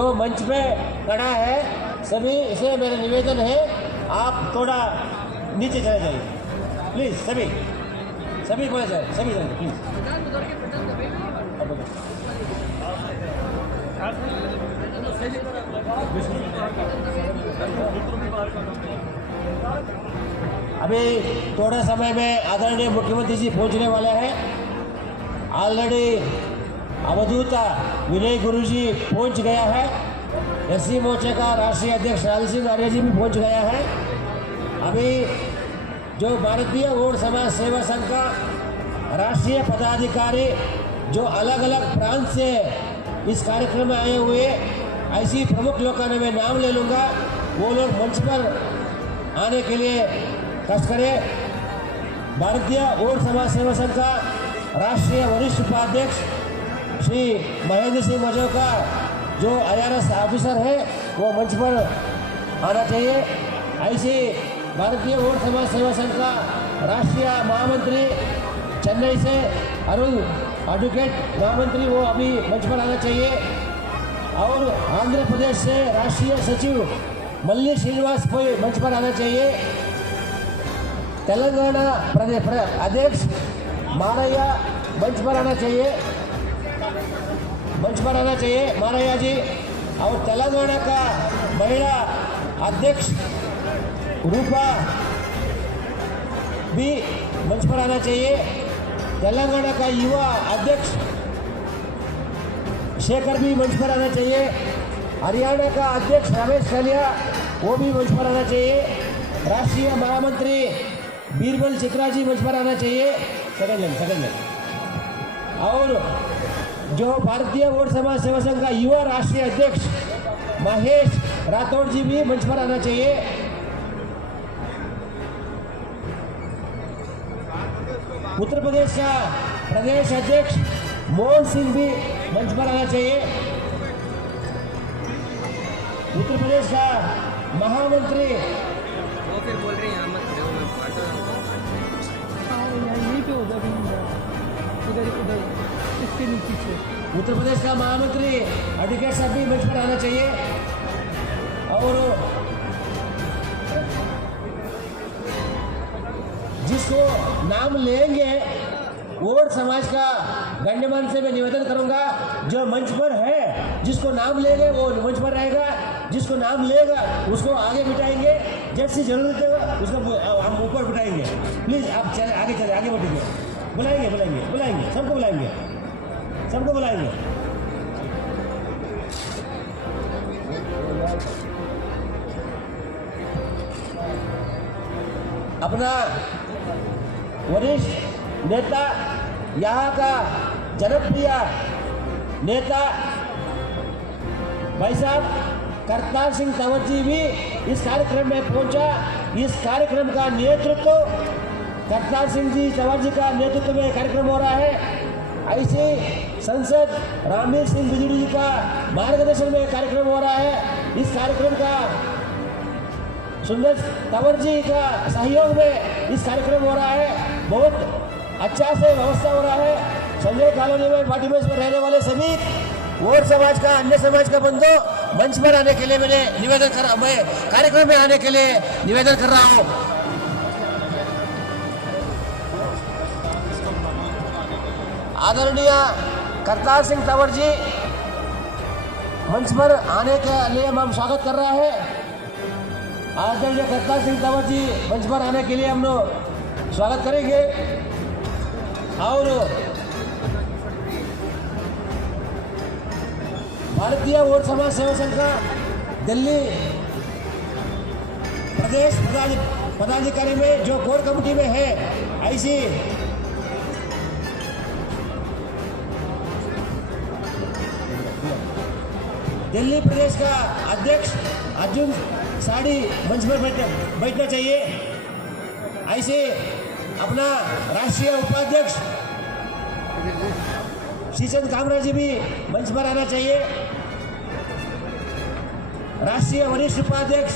जो मंच पे खड़ा है सभी से मेरा निवेदन है, आप थोड़ा नीचे चले जाइए प्लीज़। सभी बोले जाए, सभी जाइए प्लीज़। अभी थोड़ा समय में आदरणीय मुख्यमंत्री जी पहुंचने वाले हैं। ऑलरेडी अवधूत विनय गुरु जी पहुंच गया है। एससी मोर्चे का राष्ट्रीय अध्यक्ष लाल सिंह आर्य जी भी पहुंच गया है। अभी जो भारतीय गौड़ समाज सेवा संघ का राष्ट्रीय पदाधिकारी जो अलग अलग प्रांत से इस कार्यक्रम में आए हुए, ऐसी प्रमुख लोगों का मैं नाम ले लूँगा, वो लोग मंच पर आने के लिए कष्ट करें। भारतीय गौड़ समाज सेवा संघ का राष्ट्रीय वरिष्ठ उपाध्यक्ष श्री महेंद्र सिंह मजोकर जो IRS ऑफिसर है वो मंच पर आना चाहिए। ऐसे भारतीय गौड़ समाज सेवा संघ का राष्ट्रीय महामंत्री चेन्नई से अरुण एडवोकेट महामंत्री वो अभी मंच पर आना चाहिए। और आंध्र प्रदेश से राष्ट्रीय सचिव मल्ली श्रीनिवास कोई मंच पर आना चाहिए। तेलंगाना प्रदेश अध्यक्ष मारैया मंच पर आना चाहिए, मंच पर आना चाहिए मारैया जी। और तेलंगाना का महिला अध्यक्ष रूपा भी मंच पर आना चाहिए। तेलंगाना का युवा अध्यक्ष शेखर भी मंच पर आना चाहिए। हरियाणा का अध्यक्ष रमेश कलिया वो भी मंच पर आना चाहिए। राष्ट्रीय महामंत्री बीरबल चित्रा जी मंच पर आना चाहिए। सेकंड और जो भारतीय गौड़ समाज सेवा संघ का युवा राष्ट्रीय अध्यक्ष महेश राठौड़ जी भी मंच पर आना चाहिए। उत्तर प्रदेश का प्रदेश अध्यक्ष मोहन सिंह भी मंच पर आना चाहिए। उत्तर प्रदेश का महामंत्री वो फिर बोल रही हैं मत खड़े हो, यहीं पे होगा उधर इसके नीचे से। उत्तर प्रदेश का महामंत्री एडवोकेट साहब भी मंच पर आना चाहिए। और जिसको नाम लेंगे गौड़ समाज का गण्यमान से मैं निवेदन करूंगा, जो मंच पर है जिसको नाम लेंगे वो मंच पर रहेगा, जिसको नाम लेगा उसको आगे बिठाएंगे, जैसी जरूरत है उसको हम ऊपर बिठाएंगे। प्लीज़ आप चले आगे बढ़िए। बुलाएंगे सबको बुलाएंगे। अपना वरिष्ठ नेता, यहाँ का जनप्रिय नेता भाई साहब करतार सिंह तंवर जी भी इस कार्यक्रम में पहुंचा। इस कार्यक्रम का नेतृत्व करतार सिंह जी तंवर जी का नेतृत्व में कार्यक्रम हो रहा है। ऐसे संसद रामवीर सिंह बिजली जी का मार्गदर्शन में कार्यक्रम हो रहा है। इस कार्यक्रम का सुंदर तंवर जी का सहयोग में इस कार्यक्रम हो रहा है। बहुत अच्छा से व्यवस्था हो रहा है। संजय कॉलोनी में पार्टी में रहने वाले सभी गौड़ समाज का अन्य समाज का बंधु मंच पर आने के लिए मैं कार्यक्रम में आने के लिए निवेदन कर रहा हूँ। आदरणीय करतार सिंह तंवर जी मंच पर आने के लिए हम स्वागत कर रहे हैं। आदरणीय करतार सिंह तंवर जी मंच पर आने के लिए हम लोग स्वागत करेंगे। और भारतीय गौड़ समाज सेवा संघ का दिल्ली प्रदेश पदाधिकारी में जो कोर कमेटी में है, ऐसी दिल्ली प्रदेश का अध्यक्ष अर्जुन साड़ी मंच पर बैठना चाहिए। ऐसे अपना राष्ट्रीय उपाध्यक्ष श्रीचंद कामरा जी भी मंच पर आना चाहिए। राष्ट्रीय वरिष्ठ उपाध्यक्ष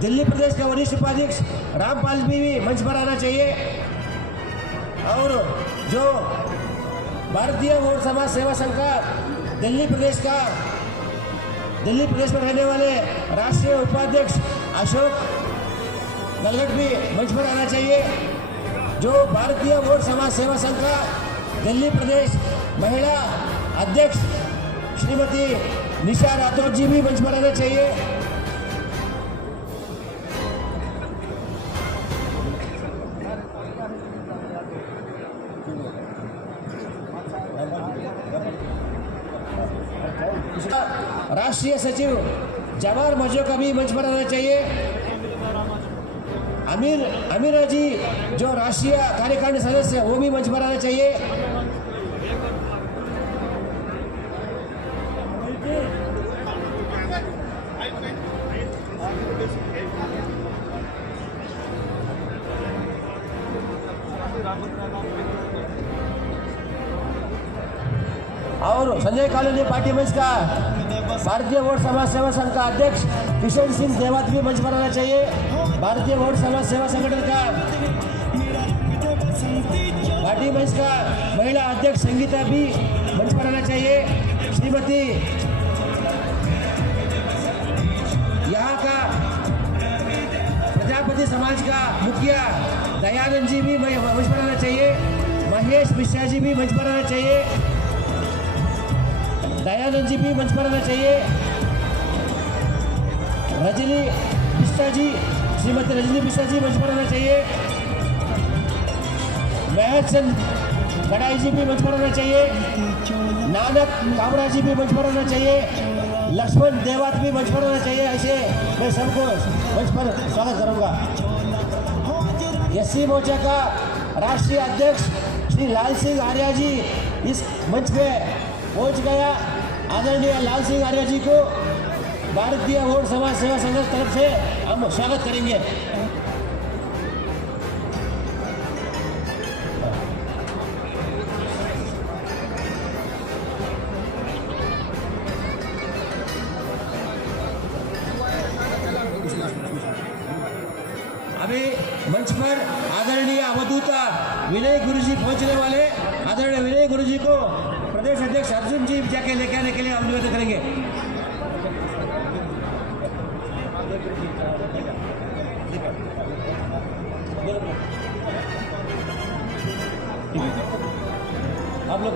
दिल्ली प्रदेश का वरिष्ठ उपाध्यक्ष रामपाल भी मंच पर आना चाहिए। और जो भारतीय गौड़ समाज सेवा संघ का दिल्ली प्रदेश का दिल्ली प्रदेश में रहने वाले राष्ट्रीय उपाध्यक्ष अशोक गलगट भी मंच पर आना चाहिए। जो भारतीय वोट समाज सेवा संघ का दिल्ली प्रदेश महिला अध्यक्ष श्रीमती निशा राठौर जी भी मंच पर आना चाहिए। राष्ट्रीय सचिव जवाहर मजो का भी मंच पर आना चाहिए। अमीर जी जो राष्ट्रीय कार्यकारिणी सदस्य है वो भी मंच पर आना चाहिए। और संजय कॉलोनी पार्टी मंच का भारतीय वोट समाज सेवा संघ का अध्यक्ष किशन सिंह देवात भी मंच पर आना चाहिए। भारतीय वोट समाज सेवा संगठन का पार्टी मंच का महिला अध्यक्ष संगीता भी मंच पर आना चाहिए। श्रीमती यहाँ का प्रजापति समाज का मुखिया दयानंद जी भी मंच पर आना चाहिए। महेश मिश्रा जी भी मंच पर आना चाहिए। दयानंद जी भी मंच पर आना चाहिए। रजनी बिस्टा जी, श्रीमती रजनी बिस्टा जी मंच पर आना चाहिए। महत चंद गड़ाई जी भी मंच पर आना चाहिए। नानक कामरा जी भी मंच पर आना चाहिए। लक्ष्मण देवात भी मंच पर आना चाहिए। ऐसे मैं सबको मंच पर स्वागत करूंगा। एससी मोर्चा का राष्ट्रीय अध्यक्ष श्री लाल सिंह आर्या जी इस मंच पे पहुंच गया। आदरणीय लाल सिंह आर्या जी को भारतीय वोट समाज सेवा संघ की तरफ से हम स्वागत करेंगे। अभी मंच पर आदरणीय अवधूता विनय गुरुजी पहुंचने वाले। आदरणीय विनय गुरुजी को प्रदेश अध्यक्ष अर्जुन जी जाके लेके आने के लिए हम निवेदन करेंगे। आप लोग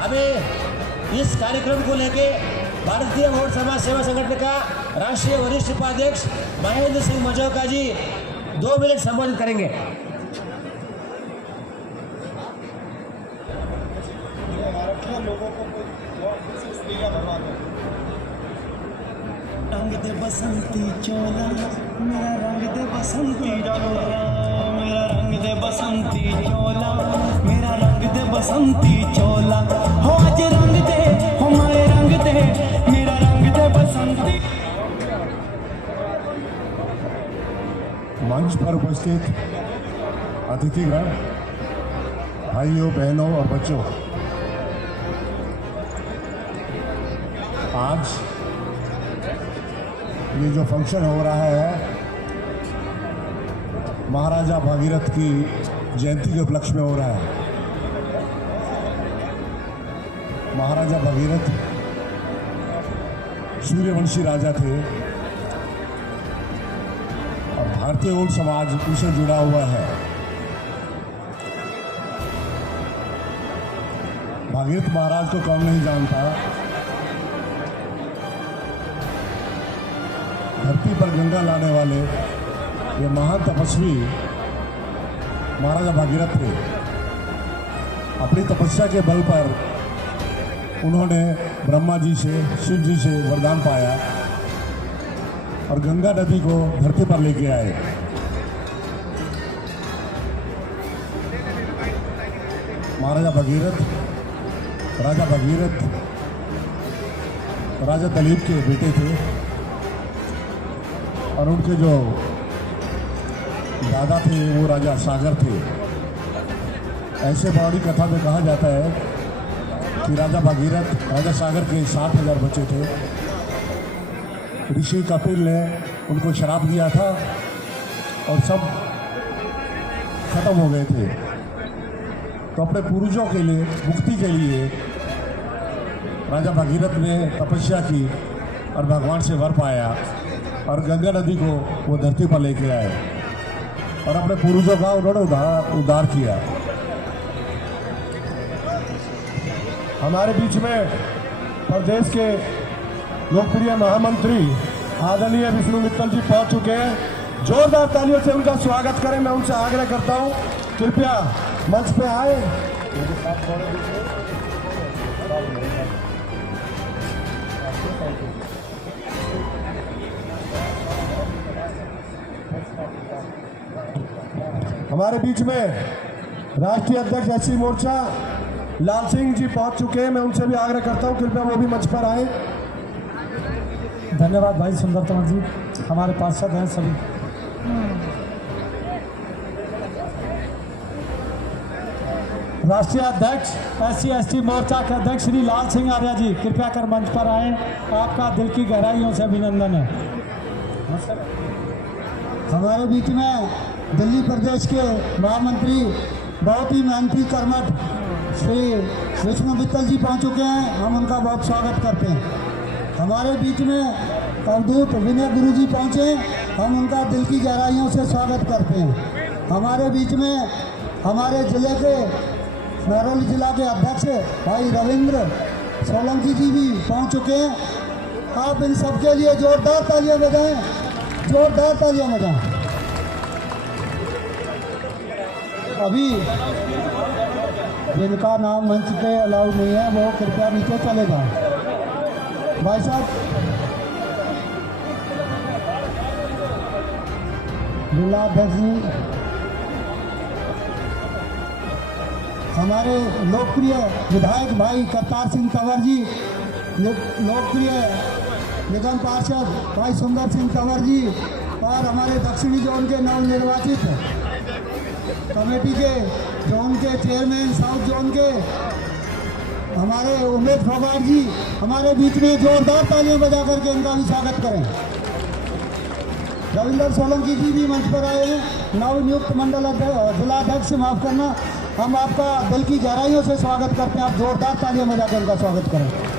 अभी इस कार्यक्रम को लेके भारतीय वोट समाज सेवा संगठन का राष्ट्रीय वरिष्ठ उपाध्यक्ष महेंद्र सिंह मजौका जी 2 मिनट संबोधित करेंगे। रंग दे बसंती चोला मेरा रंग दे बसंती चोला मेरा रंग दे बसंती चोला मेरा रंग दे बसंती चोला हो आज रंग दे हो मारे रंग दे मेरा रंग दे बसंती। मंच पर उपस्थित अतिथिगण, भाइयों बहनों और बच्चों, आज ये जो फंक्शन हो रहा है महाराजा भागीरथ की जयंती के उपलक्ष्य में हो रहा है। महाराजा भागीरथ सूर्यवंशी राजा थे और भारतीय वोट समाज उनसे जुड़ा हुआ है। भागीरथ महाराज को कौन नहीं जानता। धरती पर गंगा लाने वाले ये महान तपस्वी महाराजा भागीरथ थे। अपनी तपस्या के बल पर उन्होंने ब्रह्मा जी से, शिव जी से वरदान पाया और गंगा नदी को धरती पर लेके आए। महाराजा भगीरथ, राजा भगीरथ राजा दलीप के बेटे थे और उनके जो दादा थे वो राजा सागर थे। ऐसे पौराणिक कथा में कहा जाता है कि राजा भागीरथ, राजा सागर के 60,000 बच्चे थे। ऋषि कपिल ने उनको शराप दिया था और सब खत्म हो गए थे। तो अपने पूर्वजों के लिए, मुक्ति के लिए राजा भागीरथ ने तपस्या की और भगवान से वर पाया और गंगा नदी को वो धरती पर लेके आए और अपने पूर्वजों का उन्होंने उद्धार किया। हमारे बीच में प्रदेश के लोकप्रिय महामंत्री आदरणीय विष्णु मित्तल जी पहुंच चुके हैं। जोरदार तालियों से उनका स्वागत करें। मैं उनसे आग्रह करता हूं, कृपया मंच पे आए। हमारे बीच में राष्ट्रीय अध्यक्ष एससी मोर्चा लाल सिंह जी पहुंच चुके हैं। मैं उनसे भी आग्रह करता हूं, कृपया वो भी मंच पर आए। धन्यवाद भाई सुंदरतम जी, हमारे पार्षद हैं सभी। राष्ट्रीय अध्यक्ष SC ST मोर्चा के अध्यक्ष श्री लाल सिंह आर्या जी, कृपया कर मंच पर आए। आपका दिल की गहराइयों से अभिनंदन है। हमारे बीच में दिल्ली प्रदेश के महामंत्री, बहुत ही मेहनती कर्मठ श्री विष्णु मित्तल जी पहुंच चुके हैं। हम उनका बहुत स्वागत करते हैं। हमारे बीच में अवधूत विनय गुरु जी पहुँचे, हम उनका दिल की गहराइयों से स्वागत करते हैं। हमारे बीच में हमारे जिले के महरौली जिला के अध्यक्ष भाई रविंद्र सोलंकी जी भी पहुंच चुके हैं। आप इन सबके लिए जोरदार तालियां बजाएं, जोरदार तालियां बजाएं। अभी जिनका नाम मंच पे अलाउ नहीं है वो कृपया नीचे चले जाएं। भाई साहब, जिलाध्यक्ष जी, हमारे लोकप्रिय विधायक भाई करतार सिंह तंवर जी, लोकप्रिय निगम पार्षद भाई सुंदर सिंह तंवर जी और हमारे दक्षिणी जोन के नवनिर्वाचित कमेटी के जोन के चेयरमैन साउथ जोन के हमारे उमेश फोगाट जी हमारे बीच में जोरदार तालियां बजा करके इनका भी स्वागत करें। रविंद्र सोलंकी जी भी मंच पर आए हैं, नवनियुक्त मंडल जिलाध्यक्ष, माफ करना। हम आपका दिल की गहराइयों से स्वागत करते हैं। आप जोरदार तालियां बजा कर उनका स्वागत करें।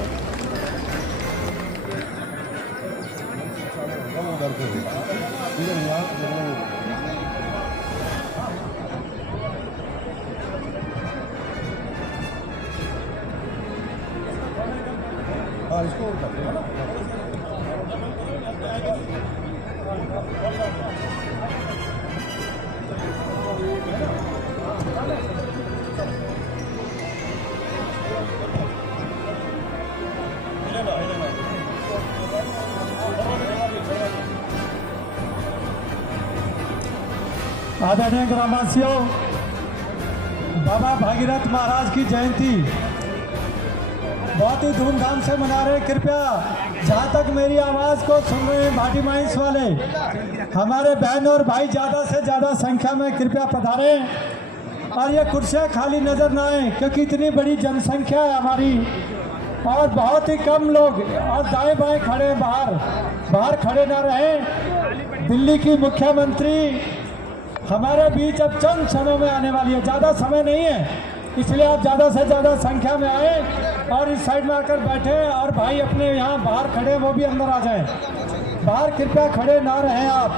आदरणीय ग्रामवासियों, बाबा भागीरथ महाराज की जयंती बहुत ही धूमधाम से मना रहे। कृपया जहाँ तक मेरी आवाज़ को सुन रहे हैं भाटी माइंस वाले, हमारे बहन और भाई ज़्यादा से ज़्यादा संख्या में कृपया पधारें और ये कुर्सियाँ खाली नज़र ना आए, क्योंकि इतनी बड़ी जनसंख्या है हमारी और बहुत ही कम लोग और दाएं बाएं खड़े बाहर खड़े ना रहें। दिल्ली की मुख्यमंत्री हमारे बीच अब चंद क्षणों में आने वाली है, ज़्यादा समय नहीं है, इसलिए आप ज़्यादा से ज़्यादा संख्या में आए और इस साइड में आकर बैठे और भाई अपने यहाँ बाहर खड़े वो भी अंदर आ जाएं। बाहर कृपया खड़े ना रहें आप।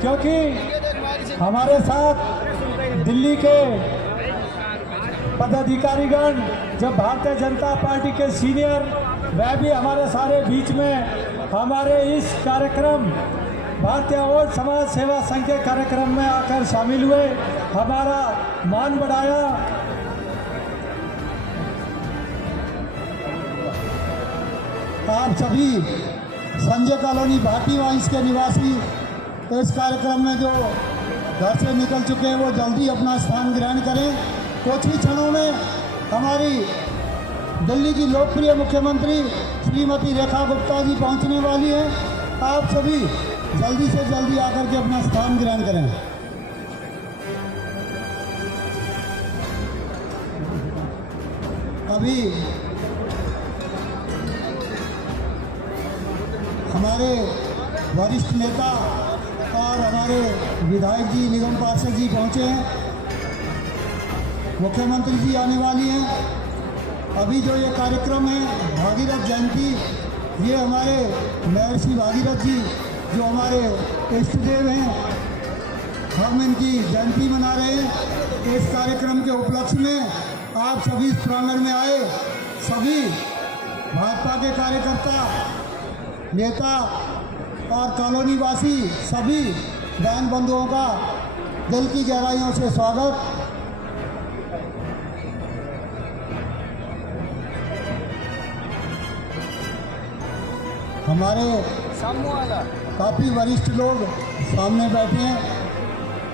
क्योंकि हमारे साथ दिल्ली के पदाधिकारीगण, जो भारतीय जनता पार्टी के सीनियर, वह भी हमारे सारे बीच में हमारे इस कार्यक्रम भारतीय और समाज सेवा संघ के कार्यक्रम में आकर शामिल हुए, हमारा मान बढ़ाया। आप सभी संजय कॉलोनी भाटी वाइंस के निवासी इस कार्यक्रम में जो घर से निकल चुके हैं वो जल्दी अपना स्थान ग्रहण करें। कुछ ही क्षणों में हमारी दिल्ली की लोकप्रिय मुख्यमंत्री श्रीमती रेखा गुप्ता जी पहुंचने वाली हैं। आप सभी जल्दी से जल्दी आकर के अपना स्थान ग्रहण करें। अभी हमारे वरिष्ठ नेता और हमारे विधायक जी, निगम पार्षद जी पहुंचे हैं। मुख्यमंत्री जी आने वाली हैं। अभी जो ये कार्यक्रम है भागीरथ जयंती, ये हमारे महर्षि भागीरथ जी जो हमारे इष्ट देव हैं, हम इनकी जयंती मना रहे हैं। इस कार्यक्रम के उपलक्ष्य में आप सभी इस प्रांगण में आए, सभी भाजपा के कार्यकर्ता, नेता और कॉलोनी वासी, सभी बहन बंधुओं का दिल की गहराइयों से स्वागत। हमारे काफ़ी वरिष्ठ लोग सामने बैठे हैं।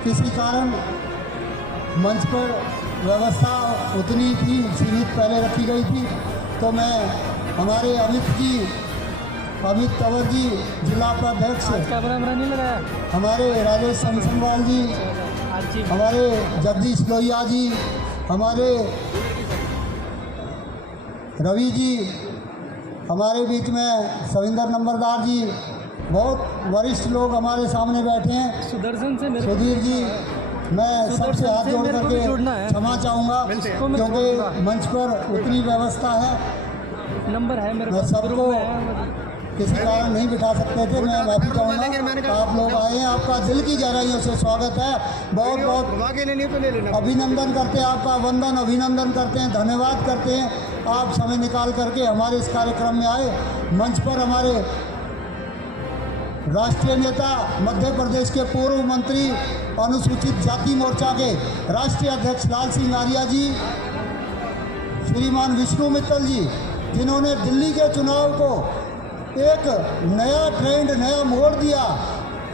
किसी कारण मंच पर व्यवस्था उतनी थी, सीमित पहले रखी गई थी, तो मैं हमारे अमित तंवर जी जिला उपाध्यक्ष, हमारे राजेश संसनवाल जी, हमारे जगदीश लोहिया जी, हमारे रवि जी, हमारे बीच में सविंदर नंबरदार जी, बहुत वरिष्ठ लोग हमारे सामने बैठे हैं। सुधीर जी, मैं सबसे हाथ जोड़ करके क्षमा चाहूँगा क्योंकि मंच पर उतनी व्यवस्था है, नंबर है मेरे मैं सबको किसी कारण नहीं बिठा सकते थे। मैं माफी चाहूँगा। आप लोग आए हैं, आपका दिल की गहराइयों से स्वागत है। बहुत बहुत अभिनंदन करते हैं, आपका वंदन अभिनंदन करते हैं, धन्यवाद करते हैं। आप समय निकाल करके हमारे इस कार्यक्रम में आए। मंच पर हमारे राष्ट्रीय नेता, मध्य प्रदेश के पूर्व मंत्री, अनुसूचित जाति मोर्चा के राष्ट्रीय अध्यक्ष लाल सिंह आर्या जी, श्रीमान विष्णु मित्तल जी, जिन्होंने दिल्ली के चुनाव को एक नया ट्रेंड, नया मोड़ दिया।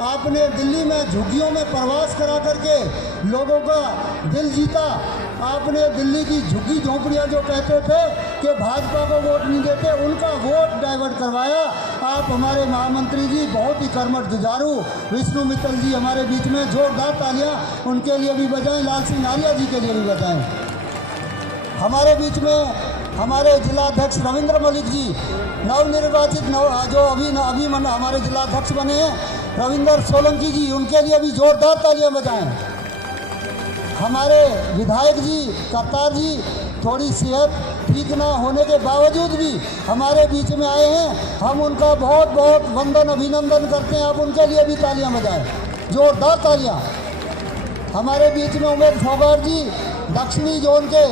आपने दिल्ली में झुग्गियों में प्रवास करा करके लोगों का दिल जीता। आपने दिल्ली की झुग्गी झोंपड़ियाँ जो कहते थे कि भाजपा को वोट नहीं देते, उनका वोट डाइवर्ट करवाया। आप हमारे महामंत्री जी, बहुत ही कर्मठ जुझारू विष्णु मित्तल जी हमारे बीच में, जोरदार तालियां उनके लिए भी बजाएं, लाल सिंह आर्या जी के लिए भी बजाएं। हमारे बीच में हमारे जिलाध्यक्ष रविंद्र मलिक जी, नवनिर्वाचित जो अभी हमारे जिलाध्यक्ष बने हैं, रविंद्र सोलंकी जी, उनके लिए भी जोरदार तालियां बजाएं। हमारे विधायक जी करतार जी, थोड़ी सेहत ठीक ना होने के बावजूद भी हमारे बीच में आए हैं। हम उनका बहुत बहुत वंदन अभिनंदन करते हैं। आप उनके लिए भी तालियां बजाएं, जोरदार तालियां। हमारे बीच में उमेश फोगाट जी, दक्षिणी जोन के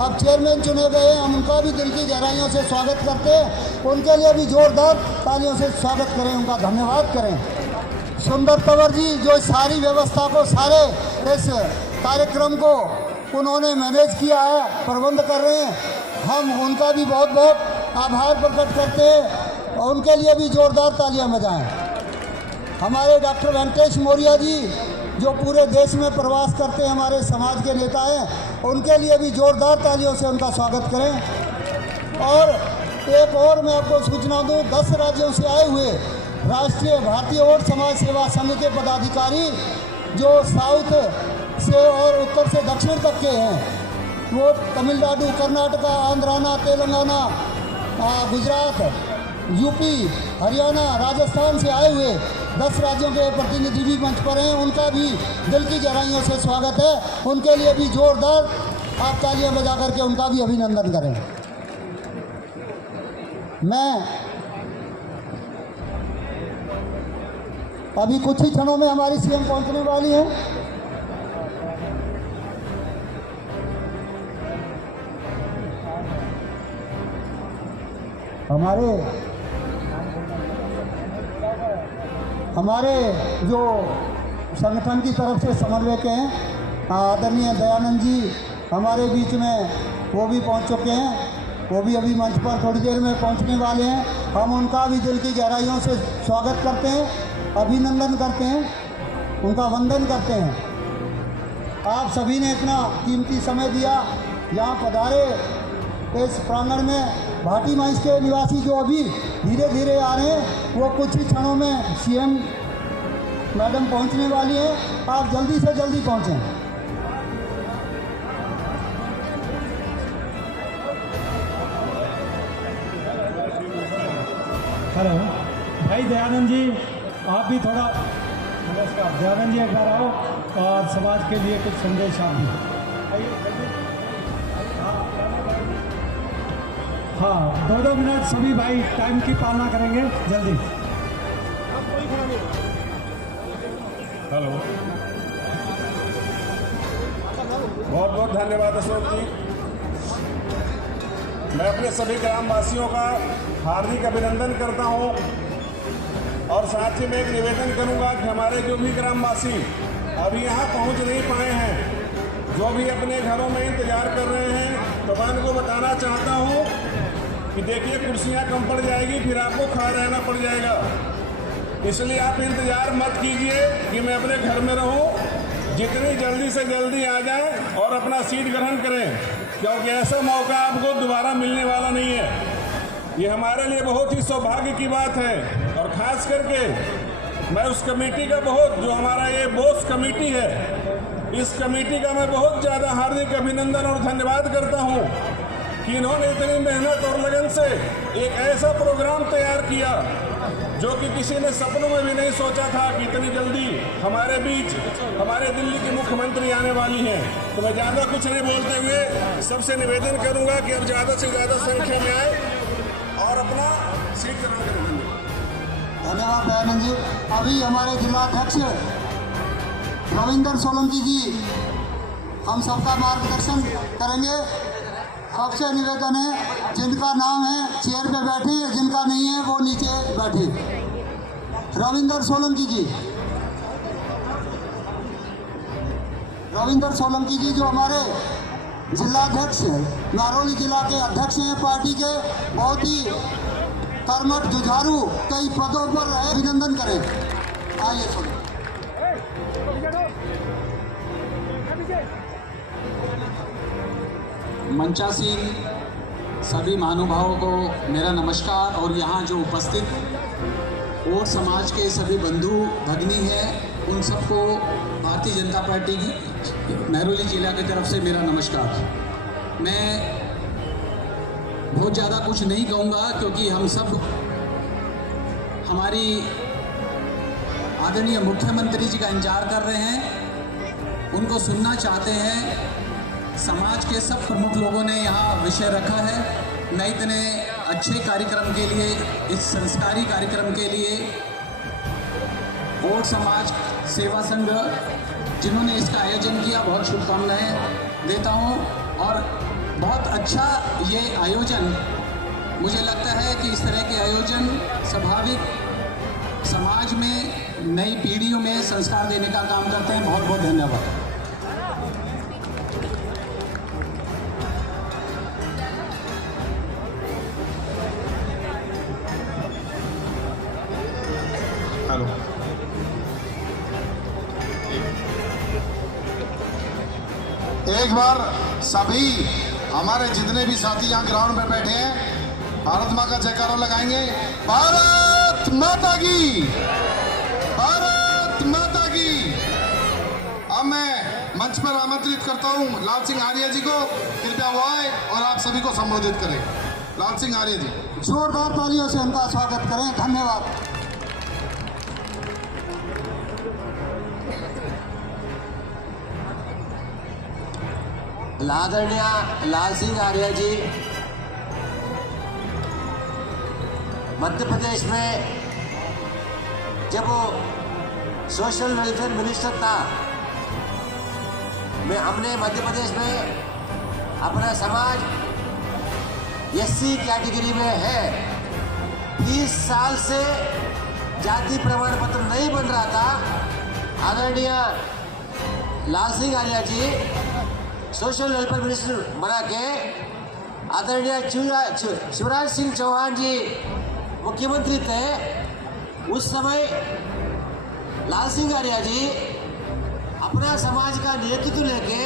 अब चेयरमैन चुने गए हैं, हम उनका भी दिल की गहराइयों से स्वागत करते हैं। उनके लिए भी जोरदार तालियों से स्वागत करें, उनका धन्यवाद करें। सुंदर तंवर जी, जो सारी व्यवस्था को, सारे इस कार्यक्रम को उन्होंने मैनेज किया है, प्रबंध कर रहे हैं, हम उनका भी बहुत बहुत आभार प्रकट करते हैं और उनके लिए भी जोरदार तालियां बजाएं। हमारे डॉक्टर वेंकटेश मौर्य जी, जो पूरे देश में प्रवास करते हैं, हमारे समाज के नेता हैं, उनके लिए भी जोरदार तालियों से उनका स्वागत करें। और एक और मैं आपको सूचना दूं, 10 राज्यों से आए हुए राष्ट्रीय भारतीय और समाज सेवा संघ के पदाधिकारी जो साउथ से और उत्तर से दक्षिण तक के हैं, वो तमिलनाडु, कर्नाटका, आंध्राना, तेलंगाना, गुजरात, यूपी, हरियाणा, राजस्थान से आए हुए 10 राज्यों के प्रतिनिधि भी मंच पर हैं। उनका भी दिल की गहराइयों से स्वागत है। उनके लिए भी जोरदार आप तालियां बजा करके उनका भी अभिनंदन करें। मैं अभी कुछ ही क्षणों में हमारी सीएम पहुंचने वाली हैं। हमारे जो संगठन की तरफ से समन्वयक हैं, आदरणीय दयानंद जी हमारे बीच में, वो भी पहुंच चुके हैं। वो भी अभी मंच पर थोड़ी देर में पहुंचने वाले हैं। हम उनका भी दिल की गहराइयों से स्वागत करते हैं, अभिनंदन करते हैं, उनका वंदन करते हैं। आप सभी ने इतना कीमती समय दिया, यहाँ पधारे इस प्रांगण में। भाटी माइंस के निवासी जो अभी धीरे धीरे आ रहे हैं, वो कुछ ही क्षणों में सीएम मैडम पहुंचने वाली हैं। आप जल्दी से जल्दी पहुंचें। हेलो भाई दयानंद जी, आप भी थोड़ा नमस्कार। दयानंद जी एक बार आओ और समाज के लिए कुछ संदेश आप भी। आइए जल्दी। हाँ 2-2 मिनट सभी भाई टाइम की पालना करेंगे, जल्दी। हेलो, बहुत बहुत धन्यवाद अशोक जी। मैं अपने सभी ग्रामवासियों का हार्दिक अभिनंदन करता हूं और साथ ही में एक निवेदन करूंगा कि हमारे जो भी ग्रामवासी अभी यहां पहुंच नहीं पाए हैं, जो भी अपने घरों में इंतजार कर रहे हैं, तो मैं उनको बताना चाहता हूं कि देखिए कुर्सियां कम पड़ जाएगी, फिर आपको खड़ा रहना पड़ जाएगा। इसलिए आप इंतजार मत कीजिए कि मैं अपने घर में रहूं, जितनी जल्दी से जल्दी आ जाएं और अपना सीट ग्रहण करें, क्योंकि ऐसा मौका आपको दोबारा मिलने वाला नहीं है। ये हमारे लिए बहुत ही सौभाग्य की बात है और खास करके मैं उस कमेटी का जो हमारा ये बोस कमेटी है, इस कमेटी का मैं बहुत ज़्यादा हार्दिक अभिनंदन और धन्यवाद करता हूँ कि इन्होंने इतनी मेहनत और लगन से एक ऐसा प्रोग्राम तैयार किया जो कि किसी ने सपनों में भी नहीं सोचा था कि इतनी जल्दी हमारे बीच हमारे दिल्ली की मुख्यमंत्री आने वाली हैं। तो मैं ज़्यादा कुछ नहीं बोलते हुए सबसे निवेदन करूंगा कि अब ज़्यादा से ज़्यादा संख्या में आए और अपना सीट ग्रहण करें। धन्यवाद दयानंद जी। अभी हमारे जिलाध्यक्ष रविंदर सोलंकी जी हम सबका मार्गदर्शन करेंगे। सबसे निवेदन है, जिनका नाम है चेयर पे बैठे, जिनका नहीं है वो नीचे बैठे। रविंदर सोलंकी जी, रविंदर सोलंकी जी जो हमारे जिलाध्यक्ष नारौली जिला के अध्यक्ष हैं पार्टी के, बहुत ही कर्मठ जुझारू, कई पदों पर रहे, अभिनंदन करें। आइए सुनो। मंचासीन सभी महानुभावों को मेरा नमस्कार और यहाँ जो उपस्थित और समाज के सभी बंधु भगिनी हैं उन सबको भारतीय जनता पार्टी की महरौली जिला की तरफ से मेरा नमस्कार। मैं बहुत ज़्यादा कुछ नहीं कहूँगा क्योंकि हम सब हमारी आदरणीय मुख्यमंत्री जी का इंतजार कर रहे हैं, उनको सुनना चाहते हैं। समाज के सब प्रमुख लोगों ने यहाँ विषय रखा है। मैं इतने अच्छे कार्यक्रम के लिए, इस संस्कारी कार्यक्रम के लिए और समाज सेवा संघ जिन्होंने इसका आयोजन किया, बहुत शुभकामनाएं देता हूँ। और बहुत अच्छा ये आयोजन, मुझे लगता है कि इस तरह के आयोजन स्वाभाविक समाज में नई पीढ़ियों में संस्कार देने का काम करते हैं। बहुत बहुत धन्यवाद। एक बार सभी हमारे जितने भी साथी यहाँ ग्राउंड में बैठे हैं, भारत माँ का जयकारा लगाएंगे। भारत माता की, भारत माता की। अब मैं मंच पर आमंत्रित करता हूँ लाल सिंह आर्य जी को, कृपया वो आए और आप सभी को संबोधित करें। लाल सिंह आर्य जी, जोरदार तालियों से उनका स्वागत करें। धन्यवाद। आदरणीय लाल सिंह आर्य जी मध्य प्रदेश में जब वो सोशल वेलफेयर मिनिस्टर था, हमने मध्य प्रदेश में अपना समाज एससी कैटेगरी में है। 30 साल से जाति प्रमाण पत्र नहीं बन रहा था। आदरणीय लाल सिंह आर्य जी सोशल वेलफेयर मिनिस्टर बना के आदरणीय शिवराज सिंह चौहान जी मुख्यमंत्री थे। उस समय लाल सिंह आर्य जी अपना समाज का नेतृत्व लेके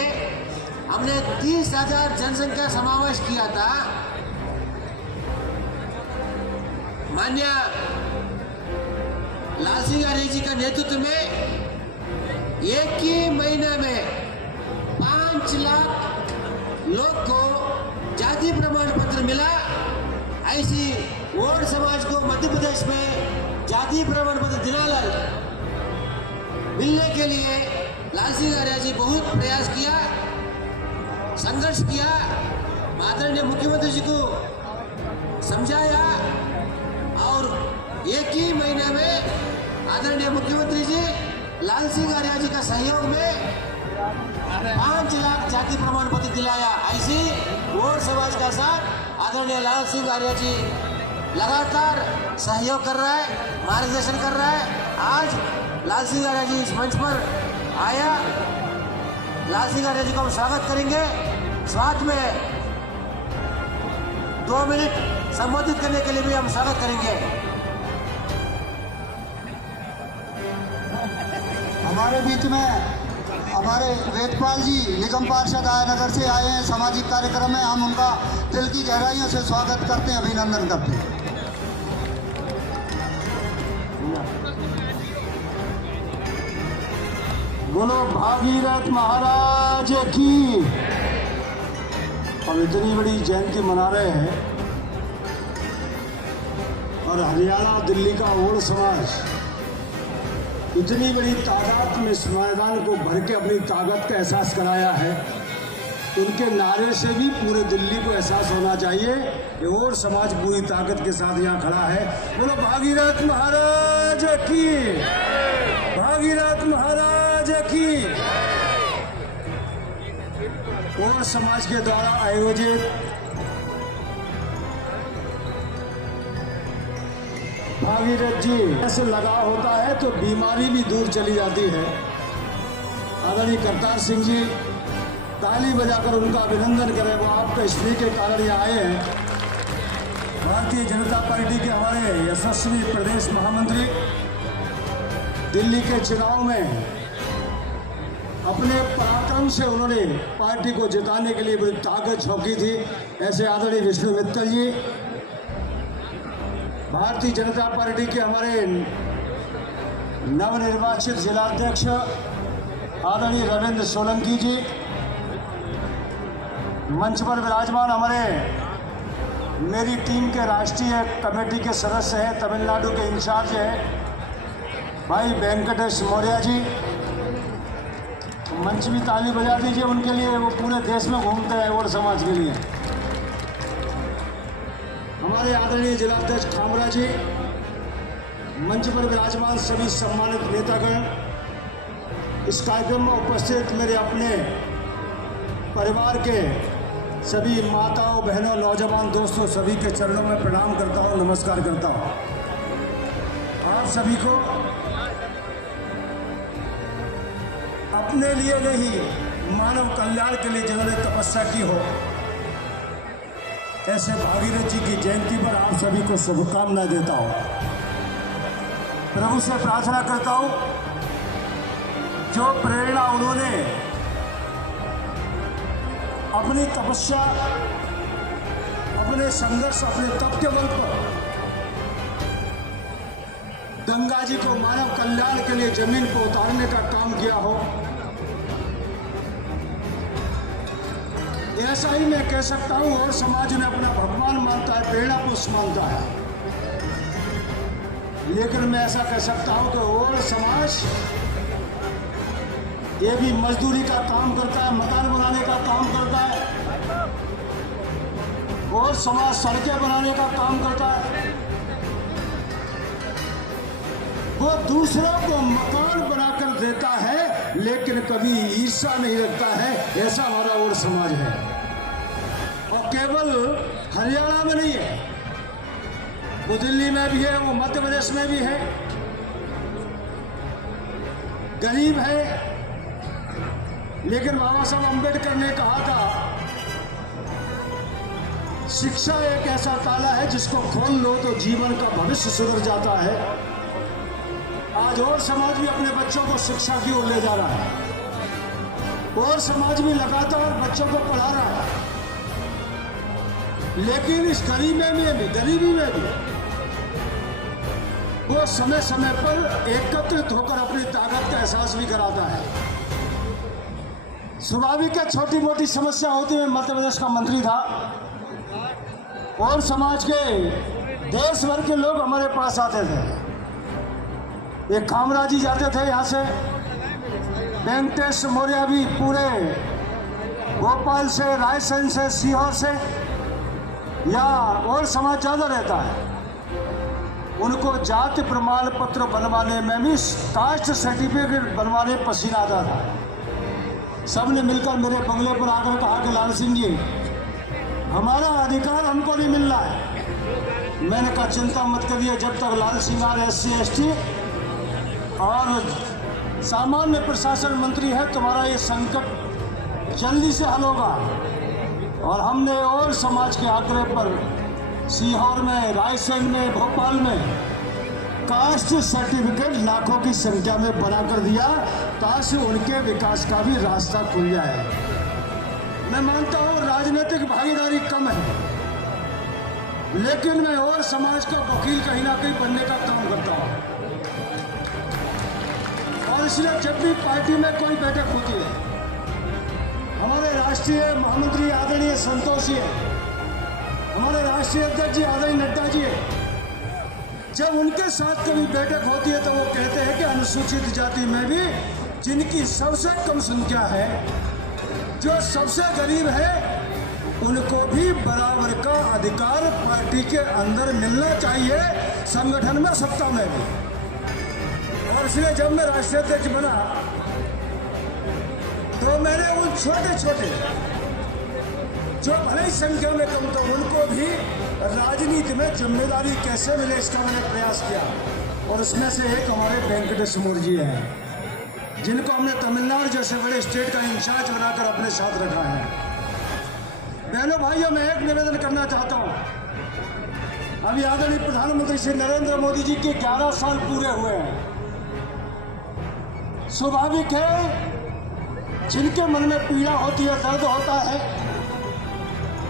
हमने 30,000 जनसंख्या समावेश किया था। माननीय लाल सिंह आर्य जी का नेतृत्व में एक ही महीने में 5 लाख लोग को जाति प्रमाण पत्र मिला। ऐसी और समाज को मध्य प्रदेश में जाति प्रमाण पत्र दिलाना मिलने के लिए लाल सिंह आर्य जी बहुत प्रयास किया, संघर्ष किया, आदरणीय मुख्यमंत्री जी को समझाया और एक ही महीने में आदरणीय मुख्यमंत्री जी लाल सिंह आर्य जी का सहयोग में 5 लाख जाति प्रमाण पत्र दिलाया। ऐसी और समाज का साथ आदरणीय लाल सिंह आर्य जी लगातार सहयोग कर रहा है, मार्गदर्शन कर रहा है। आज लाल सिंह आर्य जी इस मंच पर आया, लाल सिंह आर्य जी को हम स्वागत करेंगे। साथ में 2 मिनट संबोधित करने के लिए भी हम स्वागत करेंगे। हमारे बीच में हमारे वेदपाल जी निगम पार्षद आयनगर से आए हैं सामाजिक कार्यक्रम में। हम उनका दिल की गहराइयों से स्वागत करते हैं, अभिनंदन करते हैं। बोलो भागीरथ महाराज की। अब इतनी बड़ी जयंती मना रहे हैं और हरियाणा और दिल्ली का ओड़ समाज इतनी बड़ी तादाद में इस मैदान को भर के अपनी ताकत का एहसास कराया है। उनके नारे से भी पूरे दिल्ली को एहसास होना चाहिए कि और समाज पूरी ताकत के साथ यहाँ खड़ा है। बोलो भागीरथ महाराज की, भागीरथ महाराज की। और समाज के द्वारा आयोजित भागीरथ जी ऐसे लगाव होता है तो बीमारी भी दूर चली जाती है। आदरणीय करतार सिंह जी, ताली बजाकर उनका अभिनंदन करें। वो आपके स्त्री के कारण यहाँ आए हैं। भारतीय जनता पार्टी के हमारे यशस्वी प्रदेश महामंत्री दिल्ली के चुनाव में अपने पराक्रम से उन्होंने पार्टी को जिताने के लिए बड़ी ताकत झोंकी थी। ऐसे आदरणीय विष्णु मित्तल जी, भारतीय जनता पार्टी के हमारे नवनिर्वाचित जिलाध्यक्ष आदरणीय रविंद्र सोलंकी जी, मंच पर विराजमान हमारे मेरी टीम के राष्ट्रीय कमेटी के सदस्य हैं, तमिलनाडु के इंचार्ज हैं भाई वेंकटेश मौर्य जी। मंच भी ताली बजा दीजिए उनके लिए, वो पूरे देश में घूमते हैं और समाज के लिए। हमारे आदरणीय जिलाध्यक्ष खामरा जी, मंच पर विराजमान सभी सम्मानित नेतागण, इस कार्यक्रम में उपस्थित मेरे अपने परिवार के सभी माताओं, बहनों, नौजवान दोस्तों, सभी के चरणों में प्रणाम करता हूँ, नमस्कार करता हूँ। आप सभी को अपने लिए नहीं, मानव कल्याण के लिए जिन्होंने तपस्या की हो, ऐसे भागीरथ जी की जयंती पर आप सभी को शुभकामनाएं देता हूं। प्रभु से प्रार्थना करता हूं, जो प्रेरणा उन्होंने अपनी तपस्या, अपने संघर्ष, अपने तप के बल पर गंगा जी को मानव कल्याण के लिए जमीन पर उतारने का काम किया हो, ऐसा ही मैं कह सकता हूं। और समाज में अपना भगवान मानता है, प्रेरणा पुरुष मानता है, लेकिन मैं ऐसा कह सकता हूं कि और समाज ये भी मजदूरी का काम करता है, मकान बनाने का काम करता है, और समाज सड़कें बनाने का काम करता है। वो दूसरों को मकान बनाकर देता है, लेकिन कभी ईर्ष्या नहीं रखता है। ऐसा हमारा और समाज है, और केवल हरियाणा में नहीं है, वो दिल्ली में भी है, वो मध्य प्रदेश में भी है। गरीब है, लेकिन बाबा साहब अम्बेडकर ने कहा था, शिक्षा एक ऐसा ताला है जिसको खोल लो तो जीवन का भविष्य सुधर जाता है। आज और समाज भी अपने बच्चों को शिक्षा की ओर ले जा रहा है, और समाज भी लगातार बच्चों को पढ़ा रहा है, लेकिन इस गरीबी में भी वो समय समय पर एकत्रित होकर अपनी ताकत का एहसास भी कराता है। स्वाभाविक है, छोटी मोटी समस्या होती है। मध्य प्रदेश का मंत्री था, और समाज के देश भर के लोग हमारे पास आते थे। एक कामराज जी जाते थे यहाँ से, वेंकटेश मौर्य भी पूरे भोपाल से, रायसेन से, सीहोर से, या और समाज ज़्यादा रहता है। उनको जाति प्रमाण पत्र बनवाने में भी, कास्ट सर्टिफिकेट बनवाने पसीना आता था। सबने मिलकर मेरे बंगले पर आकर कहा कि लाल सिंह जी, हमारा अधिकार हमको नहीं मिल रहा है। मैंने कहा चिंता मत करिए, जब तक लाल सिंह SC ST और सामान्य प्रशासन मंत्री है, तुम्हारा ये संकट जल्दी से हल होगा। और हमने और समाज के आग्रह पर सीहोर में, रायसेन में, भोपाल में कास्ट सर्टिफिकेट लाखों की संख्या में बना कर दिया, ताकि उनके विकास का भी रास्ता खुल जाए। मैं मानता हूँ राजनीतिक भागीदारी कम है, लेकिन मैं और समाज का वकील कहीं ना कहीं बनने का काम करता हूँ। और इसलिए जब भी पार्टी में कोई बैठक होती है, हमारे राष्ट्रीय महामंत्री आदरणीय संतोष जी है, हमारे राष्ट्रीय अध्यक्ष जी आदरणीय नड्डा जी है, जब उनके साथ कभी बैठक होती है तो वो कहते हैं कि अनुसूचित जाति में भी जिनकी सबसे कम संख्या है, जो सबसे गरीब है, उनको भी बराबर का अधिकार पार्टी के अंदर मिलना चाहिए, संगठन में, सत्ता में भी। और इसलिए जब मैं राष्ट्रीय अध्यक्ष बना तो मैंने उन छोटे छोटे जो भले ही संख्या में कम थे, उनको भी राजनीति में जिम्मेदारी कैसे मिले, इसका मैंने प्रयास किया। और उसमें से एक हमारे वेंकटेश मौर्य जी हैं, जिनको हमने तमिलनाडु जैसे बड़े स्टेट का इंचार्ज बनाकर अपने साथ रखा है। बहनों भाइयों, मैं एक निवेदन करना चाहता हूँ। अभी आदरणीय प्रधानमंत्री श्री नरेंद्र मोदी जी के 11 साल पूरे हुए हैं। स्वाभाविक है, जिनके मन में पीड़ा होती है, दर्द होता है,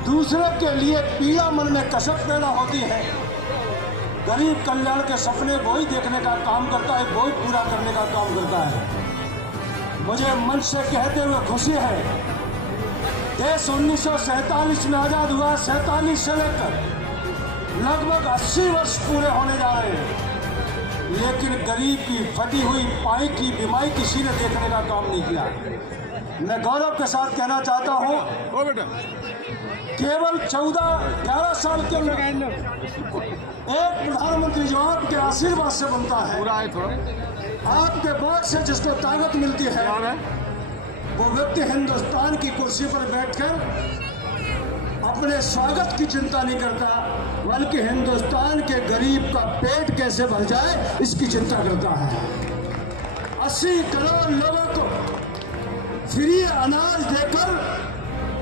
दूसरे के लिए पीड़ा मन में कसक पैदा होती है। गरीब कल्याण के सपने वही देखने का काम करता है, वही पूरा करने का काम करता है। मुझे मंच से कहते हुए खुशी है, देश 1947 में आज़ाद हुआ, 47 से लेकर लगभग 80 वर्ष पूरे होने जा रहे हैं, लेकिन गरीब की फटी हुई पाई की बीमारी किसी ने देखने का काम नहीं किया। मैं गौरव के साथ कहना चाहता हूँ, केवल 11 साल के अंदर एक प्रधानमंत्री जो आपके आशीर्वाद से बनता है, आपके वोट से जिसको ताकत मिलती है, वो व्यक्ति हिंदुस्तान की कुर्सी पर बैठकर अपने स्वागत की चिंता नहीं करता, बल्कि हिंदुस्तान के गरीब का पेट कैसे भर जाए इसकी चिंता करता है। 80 करोड़ लोगों को फ्री अनाज देकर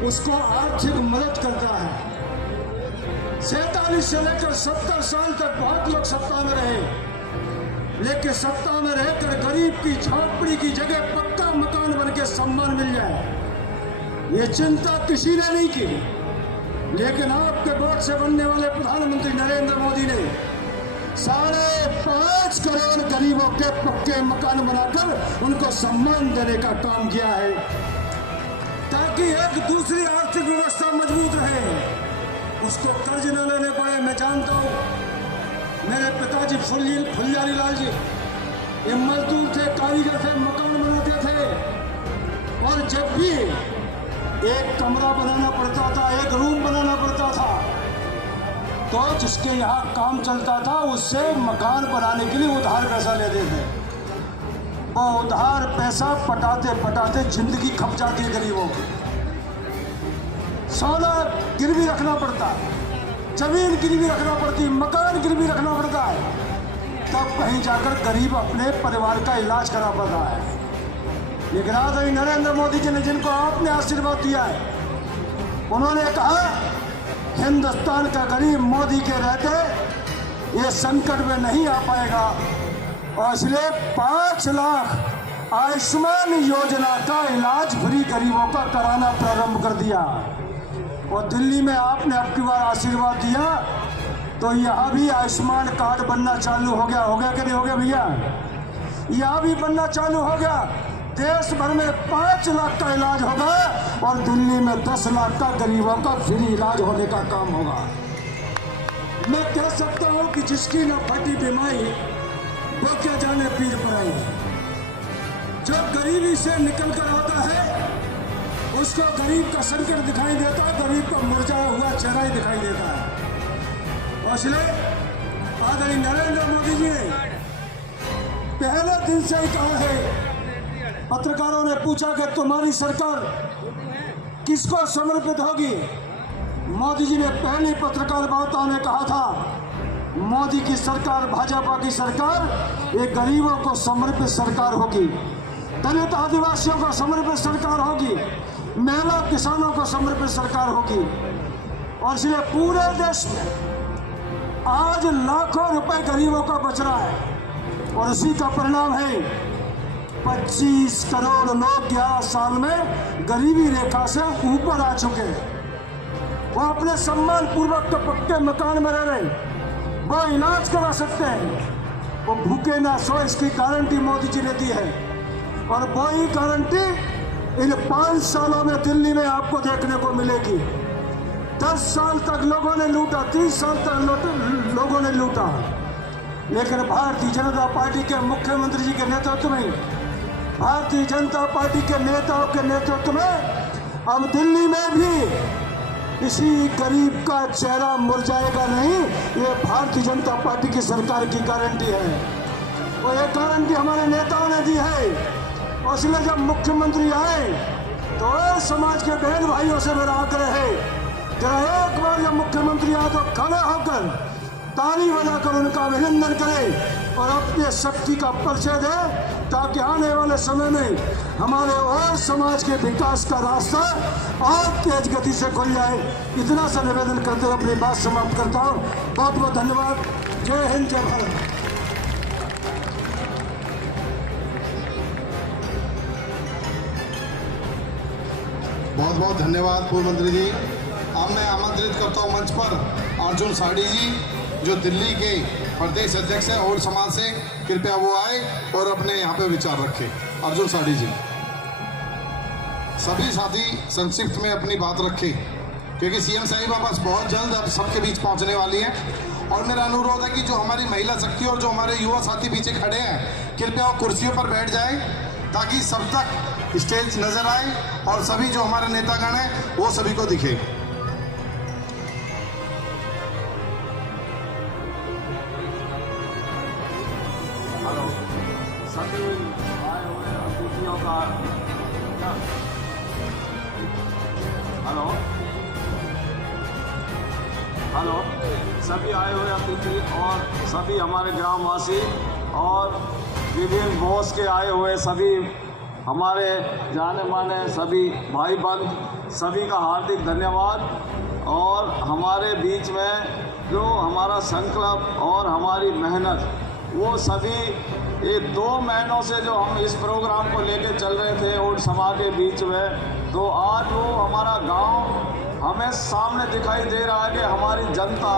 उसको आर्थिक मदद करता है। 47 से लेकर 70 साल तक बहुत लोग सत्ता में रहे, लेकिन सत्ता में रहकर गरीब की झोंपड़ी की जगह पक्का मकान बन के सम्मान मिल जाए, ये चिंता किसी ने नहीं की। लेकिन आपके वोट से बनने वाले प्रधानमंत्री नरेंद्र मोदी ने 5.5 करोड़ गरीबों के पक्के मकान बनाकर उनको सम्मान देने का काम किया है, ताकि एक दूसरी आर्थिक व्यवस्था मजबूत रहे, उसको कर्ज न लेने पड़े। मैं जानता हूँ, मेरे पिताजी फुलझारी लाल जी ये मजदूर थे, कारीगर थे, मकान बनाते थे, और जब भी एक कमरा बनाना पड़ता था, एक रूम बनाना पड़ता था, तो जिसके यहाँ काम चलता था उससे मकान बनाने के लिए उधार पैसा लेते थे। वो उधार पैसा पटाते पटाते जिंदगी खप जाती है गरीबों की। सोना गिरवी रखना पड़ता है, जमीन गिरवी रखना पड़ती है, मकान गिरवी रखना पड़ता है, तब कहीं जाकर गरीब अपने परिवार का इलाज करा पाता है। लेकिन आज नरेंद्र मोदी जी ने, जिनको आपने आशीर्वाद दिया है, उन्होंने कहा हिंदुस्तान का गरीब मोदी के रहते ये संकट में नहीं आ पाएगा, और इसलिए 5 लाख आयुष्मान योजना का इलाज फ्री गरीबों का कराना प्रारंभ कर दिया। और दिल्ली में आपने अब की बार आशीर्वाद दिया तो यहाँ भी आयुष्मान कार्ड बनना चालू हो गया कि नहीं हो गया भैया? यहाँ भी बनना चालू हो गया। देश भर में 5 लाख का इलाज होगा और दिल्ली में 10 लाख का गरीबों का फ्री इलाज होने का काम होगा। मैं कह सकता हूं कि जिसकी न फटी बीमारी वो क्या जाने पीर पराई। जो गरीबी से निकल कर आता है उसको गरीब का संकट दिखाई देता है, गरीब का मुरझाया हुआ चेहरा ही दिखाई देता है। और इसलिए आदरणीय नरेंद्र मोदी जी ने पहले दिन से ही कहा है, पत्रकारों ने पूछा कि तुम्हारी सरकार किसको समर्पित होगी। मोदी जी ने पहली पत्रकार वार्ता में कहा था, मोदी की सरकार, भाजपा की सरकार ये गरीबों को समर्पित सरकार होगी, दलित आदिवासियों को समर्पित सरकार होगी, महिला किसानों को समर्पित सरकार होगी। और इसलिए पूरे देश में आज लाखों रुपए गरीबों का बच रहा है और उसी का परिणाम है 25 करोड़ लोग 11 साल में गरीबी रेखा से ऊपर आ चुके हैं। वो अपने सम्मान पूर्वक तो पक्के मकान में रह रहे, वो इलाज करा सकते हैं, वो भूखे ना सो इसकी गारंटी मोदी जी ने दी है। और वही गारंटी इन 5 सालों में दिल्ली में आपको देखने को मिलेगी। 10 साल तक लोगों ने लूटा, 30 साल तक लोगों ने लूटा, लेकिन भारतीय जनता पार्टी के मुख्यमंत्री जी के नेतृत्व में, भारतीय जनता पार्टी के नेताओं के नेतृत्व में अब दिल्ली में भी किसी गरीब का चेहरा मुरझाएगा नहीं। ये भारतीय जनता पार्टी की सरकार की गारंटी है और ये गारंटी हमारे नेताओं ने दी है। और इसलिए जब मुख्यमंत्री आए तो समाज के बहन भाइयों से मेरा आग्रह है कि एक बार जब मुख्यमंत्री आए तो खड़े होकर ताली बजाकर उनका अभिनंदन करें और अपने शक्ति का परिचय दें, ताकि आने वाले समय में हमारे और समाज के विकास का रास्ता और तेज गति से खुल जाए। इतना सा निवेदन करते हुए अपनी बात समाप्त करता हूँ। बहुत बहुत धन्यवाद। जय हिंद, जय भारत। बहुत बहुत धन्यवाद पूर्व मंत्री जी। अब मैं आमंत्रित करता हूँ मंच पर अर्जुन साड़ी जी, जो दिल्ली के प्रदेश अध्यक्ष है और समाज से, कृपया वो आए और अपने यहाँ पे विचार रखें। अर्जुन साड़ी जी। सभी साथी संक्षिप्त में अपनी बात रखें, क्योंकि सीएम साहिबा बस बहुत जल्द अब सबके बीच पहुँचने वाली है। और मेरा अनुरोध है कि जो हमारी महिला शक्ति और जो हमारे युवा साथी पीछे खड़े हैं, कृपया वो कुर्सियों पर बैठ जाएं, ताकि सब तक स्टेज नजर आए और सभी जो हमारे नेतागण हैं वो सभी को दिखे। हेलो, सभी आए हुए अतिथियों का हेलो हेलो सभी आए हुए अतिथि और सभी हमारे ग्रामवासी और विभिन्न बॉस के आए हुए सभी हमारे जाने माने सभी भाई बंद, सभी का हार्दिक धन्यवाद। और हमारे बीच में जो हमारा संकल्प और हमारी मेहनत, वो सभी ये 2 महीनों से जो हम इस प्रोग्राम को लेके चल रहे थे और समाज के बीच में, तो आज वो हमारा गांव हमें सामने दिखाई दे रहा है कि हमारी जनता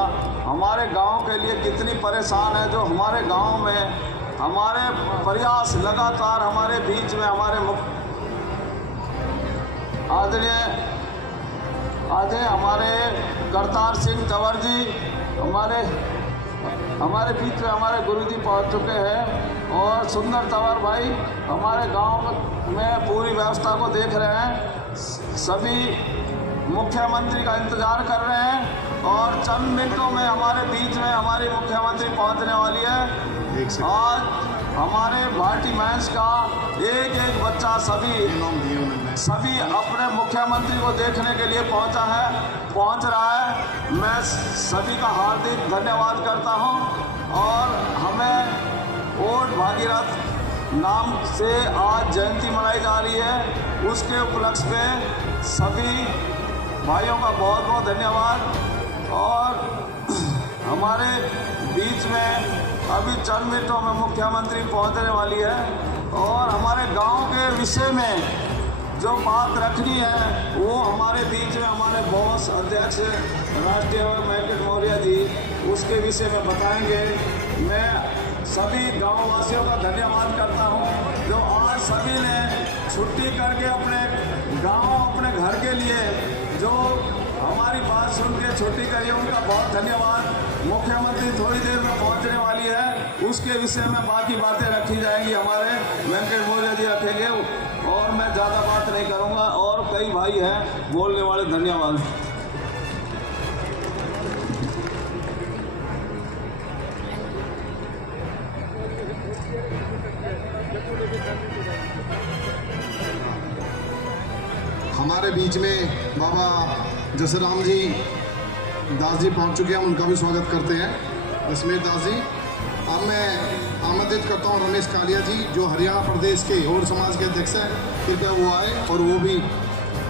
हमारे गांव के लिए कितनी परेशान है। जो हमारे गांव में हमारे प्रयास लगातार हमारे बीच में हमारे आदरणीय हमारे करतार सिंह तंवर जी हमारे बीच में हमारे गुरुजी पहुंच चुके हैं और सुंदर तंवर भाई हमारे गांव में पूरी व्यवस्था को देख रहे हैं। सभी मुख्यमंत्री का इंतजार कर रहे हैं और चंद मिनटों में हमारे बीच में हमारी मुख्यमंत्री पहुंचने वाली है। आज हमारे भाटी मैच का एक एक बच्चा सभी अपने मुख्यमंत्री को देखने के लिए पहुंच रहा है। मैं सभी का हार्दिक धन्यवाद करता हूं। और हमें वोट भागीरथ नाम से आज जयंती मनाई जा रही है, उसके उपलक्ष्य में सभी भाइयों का बहुत बहुत धन्यवाद। और हमारे बीच में अभी चंद मिनटों में मुख्यमंत्री पहुंचने वाली है और हमारे गांव के विषय में जो बात रखनी है वो हमारे बीच में हमारे बॉस अध्यक्ष राष्ट्रीय और मैकेट मौर्य जी उसके विषय में बताएंगे। मैं सभी गाँव वासियों का धन्यवाद करता हूँ जो आज सभी ने छुट्टी करके अपने गाँव अपने घर के लिए जो हमारी बात सुन के छुट्टी करी, उनका बहुत धन्यवाद। मुख्यमंत्री थोड़ी देर में पहुंचने वाली है, उसके विषय में बाकी बातें रखी जाएंगी, हमारे वेंकट मौर्य जी रखेंगे और मैं ज़्यादा बात नहीं करूंगा। और कई भाई हैं बोलने वाले। धन्यवाद। हमारे बीच में बाबा जसराम जी दास जी पहुंच चुके हैं, हम उनका भी स्वागत करते हैं। दशमेश दास जी। अब मैं आमंत्रित करता हूं रमेश कालिया जी, जो हरियाणा प्रदेश के और समाज के अध्यक्ष हैं। कृपया वो आए और वो भी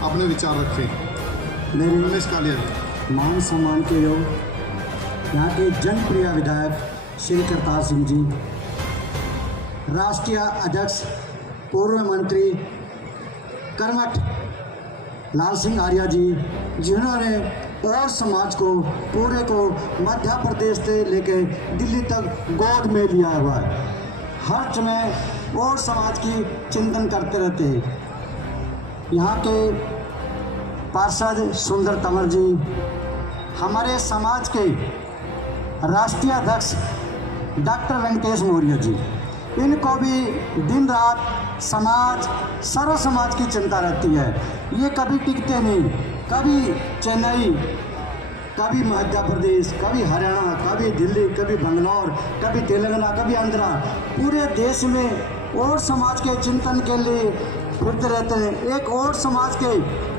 अपने विचार रखें। मेरे रमेश कालिया जी। मान सम्मान के योग यहाँ के जनप्रिय विधायक श्री करतार सिंह जी, राष्ट्रीय अध्यक्ष पूर्व मंत्री कर्मठ लाल सिंह आर्या जी, जिन्होंने और समाज को पूरे को मध्य प्रदेश से लेकर दिल्ली तक गोद में लिया हुआ है। हर समय और समाज की चिंतन करते रहते हैं। यहाँ के पार्षद सुंदर तंवर जी, हमारे समाज के राष्ट्रीय अध्यक्ष डॉक्टर वेंकटेश मौर्य जी, इनको भी दिन रात समाज सर्व समाज की चिंता रहती है। ये कभी टिकते नहीं, कभी चेन्नई, कभी मध्य प्रदेश, कभी हरियाणा, कभी दिल्ली, कभी बंगलौर, कभी तेलंगाना, कभी आंध्रा, पूरे देश में और समाज के चिंतन के लिए फिरते रहते हैं। एक और समाज के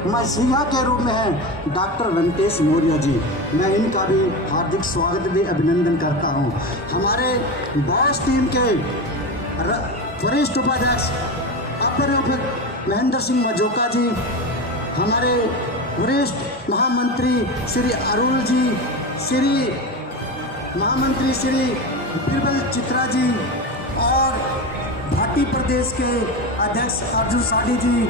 मसीहा के रूप में है डॉक्टर वेंकटेश मौर्य जी। मैं इनका भी हार्दिक स्वागत भी अभिनंदन करता हूं। हमारे बॉस टीम के वरिष्ठ उपाध्यक्ष अपर महेंद्र सिंह मजोका जी, हमारे वरिष्ठ महामंत्री श्री अरुण जी, श्री महामंत्री श्री बिरबल चित्रा जी और भाटी प्रदेश के अध्यक्ष अर्जुन साडी जी,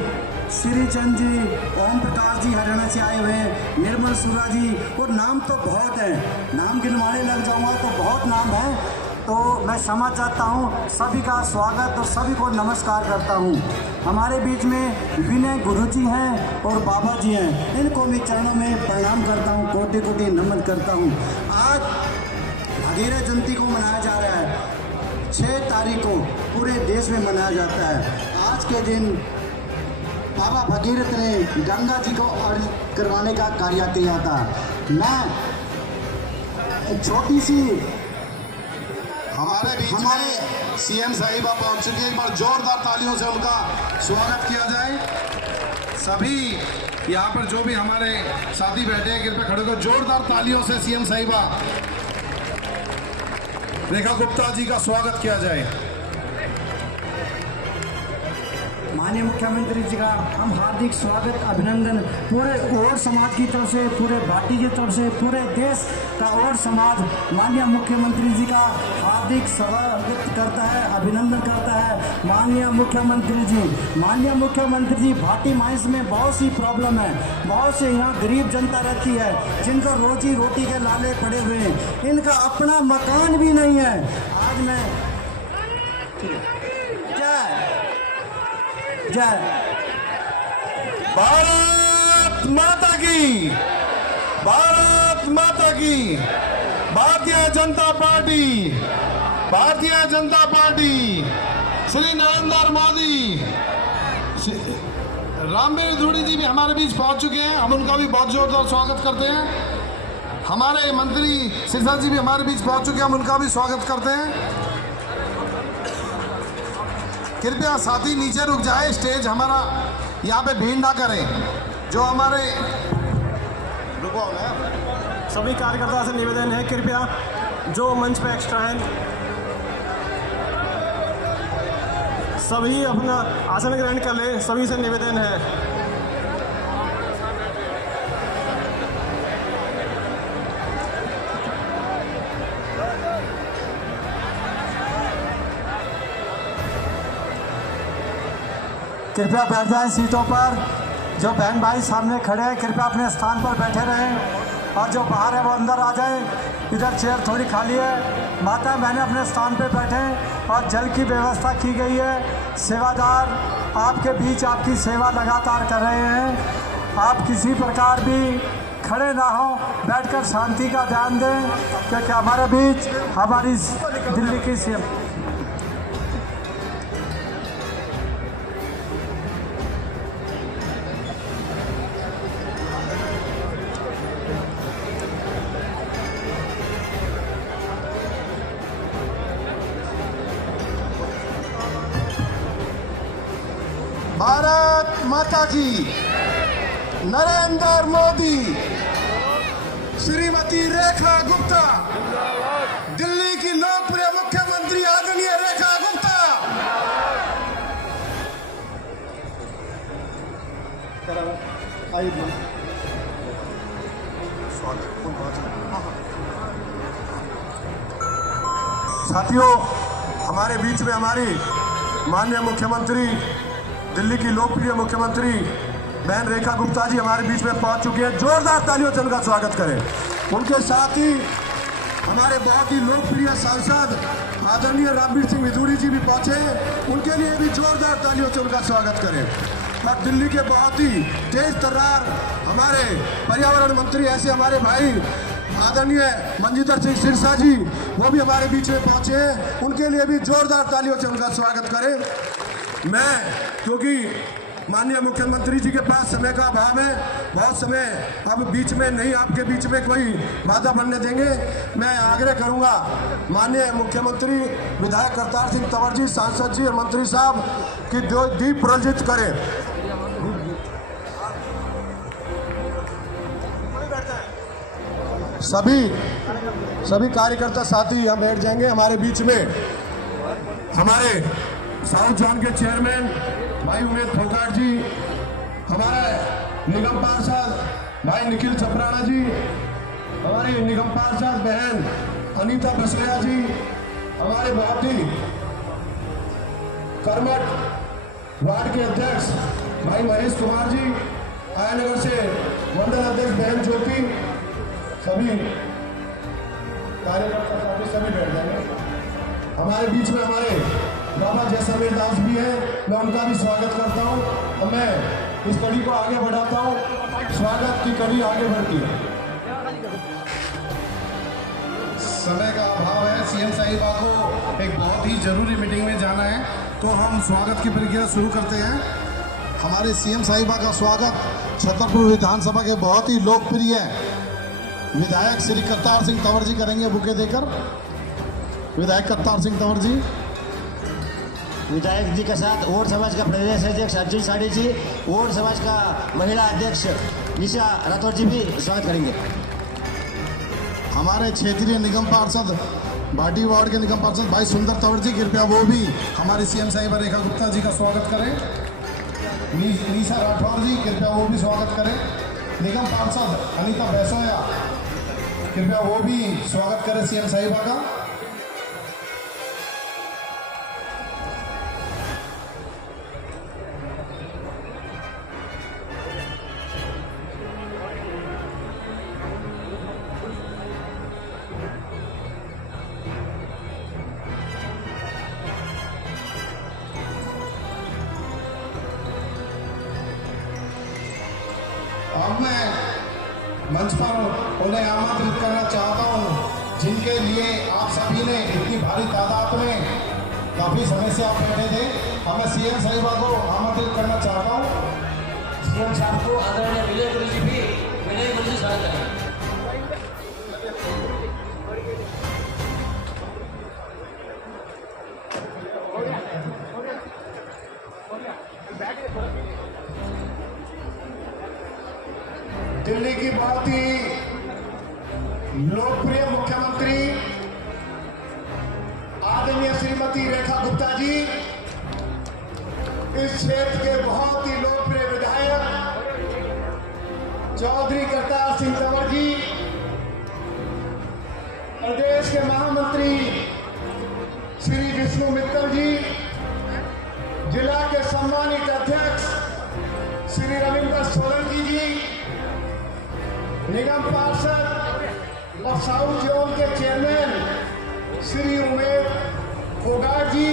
श्री चंद जी, ओम प्रकाश जी हरियाणा से आए हुए हैं, निर्मल सुरा जी, और नाम तो बहुत है, नाम गिनवाने लग जाऊंगा तो बहुत नाम है। तो मैं समझ जाता हूँ। सभी का स्वागत और सभी को नमस्कार करता हूँ। हमारे बीच में विनय गुरु जी हैं और बाबा जी हैं, इनको मैं चरणों में प्रणाम करता हूँ, कोटि कोटि नमन करता हूँ। आज भगीरथ जयंती को मनाया जा रहा है, 6 तारीख को पूरे देश में मनाया जाता है। आज के दिन बाबा भगीरथ ने गंगा जी को अर्घ करवाने का कार्य किया था। मैं एक छोटी सी हमारे बीच में सीएम साहिबा पहुंच चुके हैं। एक बार जोरदार तालियों से उनका स्वागत किया जाए। सभी यहाँ पर जो भी हमारे साथी बैठे हैं, कृपया खड़े होकर जोरदार तालियों से सीएम साहिबा रेखा गुप्ता जी का स्वागत किया जाए। माननीय मुख्यमंत्री जी का हम हार्दिक स्वागत अभिनंदन पूरे और समाज की तरफ से, पूरे भाटी की तरफ से, पूरे देश का और समाज माननीय मुख्यमंत्री जी का हार्दिक स्वागत करता है, अभिनंदन करता है। माननीय मुख्यमंत्री जी, भाटी माइंस में बहुत सी प्रॉब्लम है, बहुत से यहाँ गरीब जनता रहती है जिनका रोजी रोटी के लाले पड़े हुए हैं, इनका अपना मकान भी नहीं है। आज मैं जय भारत माता की, भारत माता की। भारतीय जनता पार्टी, भारतीय जनता पार्टी, श्री नरेंद्र मोदी, रामवीर धूड़ी जी भी हमारे बीच पहुंच चुके हैं, हम उनका भी बहुत जोरदार स्वागत करते हैं। हमारे मंत्री सिरसा जी भी हमारे बीच पहुंच चुके हैं, हम उनका भी स्वागत करते हैं। कृपया साथी नीचे रुक जाए, स्टेज हमारा यहाँ पे भीड़ ना करें। जो हमारे सभी कार्यकर्ता से निवेदन है, कृपया जो मंच पे एक्स्ट्रा हैं सभी अपना आसन ग्रहण कर ले, सभी से निवेदन है। कृपया बैठ जाएं सीटों पर। जो बहन भाई सामने खड़े हैं कृपया अपने स्थान पर बैठे रहें, और जो बाहर है वो अंदर आ जाएं। इधर चेयर थोड़ी खाली है, माता बहनें अपने स्थान पर बैठें। और जल की व्यवस्था की गई है, सेवादार आपके बीच आपकी सेवा लगातार कर रहे हैं। आप किसी प्रकार भी खड़े ना हो, बैठकर शांति का ध्यान दें, क्योंकि हमारे बीच हमारी दिल्ली की सीएम भारत माता की, नरेंद्र मोदी, श्रीमती रेखा गुप्ता, दिल्ली की लोकप्रिय मुख्यमंत्री आदरणीय रेखा गुप्ता। साथियों, हमारे बीच में हमारी माननीय मुख्यमंत्री, दिल्ली की लोकप्रिय मुख्यमंत्री बहन रेखा गुप्ता जी हमारे बीच में पहुंच चुके हैं। जोरदार तालियों से उनका स्वागत करें। उनके साथ ही हमारे बहुत ही लोकप्रिय सांसद आदरणीय रामवीर सिंह विधूरी जी भी पहुंचे हैं, उनके लिए भी जोरदार तालियों से उनका स्वागत करें। और दिल्ली के बहुत ही तेज तर्रार हमारे पर्यावरण मंत्री ऐसे हमारे भाई आदरणीय मंजींदर सिंह सिरसा जी, वो भी हमारे बीच में पहुंचे हैं, उनके लिए भी जोरदार तालियों से उनका स्वागत करें। मैं क्योंकि माननीय मुख्यमंत्री जी के पास समय का अभाव है, बहुत समय अब बीच में नहीं, आपके बीच में कोई बाधा बनने देंगे। मैं आग्रह करूंगा माननीय मुख्यमंत्री विधायक करतार सिंह तंवर जी, सांसद जी और मंत्री साहब की दीप प्रज्वलित करें। सभी कार्यकर्ता साथी यहाँ बैठ जाएंगे। हमारे बीच में हमारे साउथ जोन के चेयरमैन भाई उमेश फोगाट जी, हमारे निगम पार्षद भाई निखिल चपराना जी, हमारी निगम पार्षद बहन अनीता बसलिया जी, हमारे बहुत ही कर्मठ वार्ड के अध्यक्ष भाई महेश कुमार जी, आयानगर से मंडल अध्यक्ष बहन ज्योति, सभी कार्यकर्ता साथी सभी बैठ जाएंगे। हमारे बीच में हमारे बाबा जैसलमेर दास भी हैं, मैं उनका भी स्वागत करता हूं और मैं इस कड़ी को आगे बढ़ाता हूं। स्वागत की कड़ी आगे बढ़ती है। समय का अभाव है, सीएम साहिबा को एक बहुत ही जरूरी मीटिंग में जाना है, तो हम स्वागत की प्रक्रिया शुरू करते हैं। हमारे सीएम साहिबा का स्वागत छतरपुर विधानसभा के बहुत ही लोकप्रिय विधायक श्री करतार सिंह तंवर जी करेंगे बुके देकर। विधायक करतार सिंह तंवर जी विधायक जी के साथ और समाज का प्रदेश अध्यक्ष अर्जुन साड़ी जी, और समाज का महिला अध्यक्ष निशा राठौर जी भी स्वागत करेंगे। हमारे क्षेत्रीय निगम पार्षद भाटी वार्ड के निगम पार्षद भाई सुंदर तंवर जी, कृपया वो भी हमारी सीएम साहिबा रेखा गुप्ता जी का स्वागत करें। निशा राठौर जी, कृपया वो भी स्वागत करें। निगम पार्षद अनीता बैसोया, कृपया वो भी स्वागत करें सीएम साहिबा का। अब मैं मंच पर उन्हें आमंत्रित करना चाहता हूं, जिनके लिए आप सभी ने इतनी भारी तादाद में काफ़ी समय से आप बैठे थे। अब मैं सीएम साहिबा को आमंत्रित करना चाहता हूं। सीएम साहब को आदरणीय विनय गुरु जी भी स्वागत करें। दिल्ली की बहुत ही लोकप्रिय मुख्यमंत्री आदरणीय श्रीमती रेखा गुप्ता जी, इस क्षेत्र के बहुत ही लोकप्रिय विधायक चौधरी करतार सिंह तंवर जी, प्रदेश के महामंत्री श्री विष्णु मित्तल जी, जिला के सम्मानित अध्यक्ष श्री रविंद्र सोलंकी जी, निगम पार्षद और साउथ जोन के चेयरमैन श्री उमेश फोगाट जी,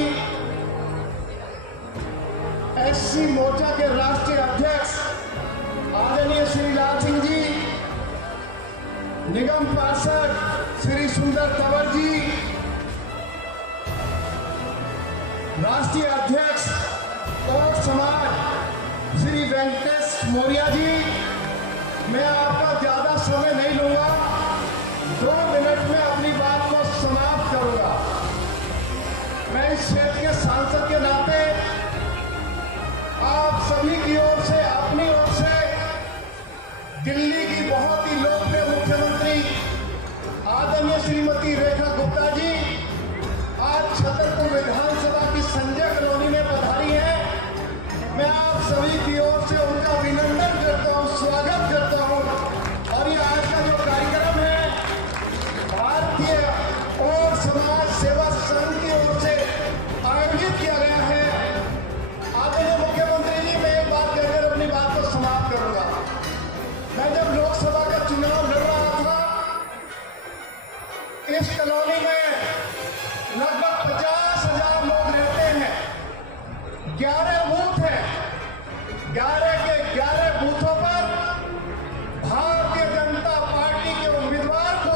एससी मोर्चा के राष्ट्रीय अध्यक्ष आदरणीय श्री लाल सिंह जी, निगम पार्षद श्री सुंदर तंवर जी, राष्ट्रीय अध्यक्ष और समाज श्री वेंकटेश मौर्य जी, मैं आपका ज्यादा समय नहीं लूंगा, 2 मिनट में अपनी बात को समाप्त करूंगा। मैं इस क्षेत्र के सांसद के नाते आप सभी की ओर से, अपनी ओर से दिल्ली की बहुत ही लोकप्रिय मुख्यमंत्री आदरणीय श्रीमती रेखा गुप्ता जी आज छतरपुर विधानसभा की संजय कॉलोनी में पधारी है। मैं आप सभी की ओर से उनका अभिनंदन करता हूं, स्वागत करता हूं। और ये आज का जो कार्यक्रम है भारतीय और समाज सेवा संघ की ओर से आयोजित किया गया है। आदरणीय मुख्यमंत्री जी, मैं एक बात कहकर अपनी बात को समाप्त करूंगा। मैं जब लोकसभा का चुनाव लड़ रहा था, इस कॉलोनी में लगभग 50,000 लोग रहते हैं। 11 बूथ हैं, 11 के 11 बूथों पर भारतीय जनता पार्टी के उम्मीदवार को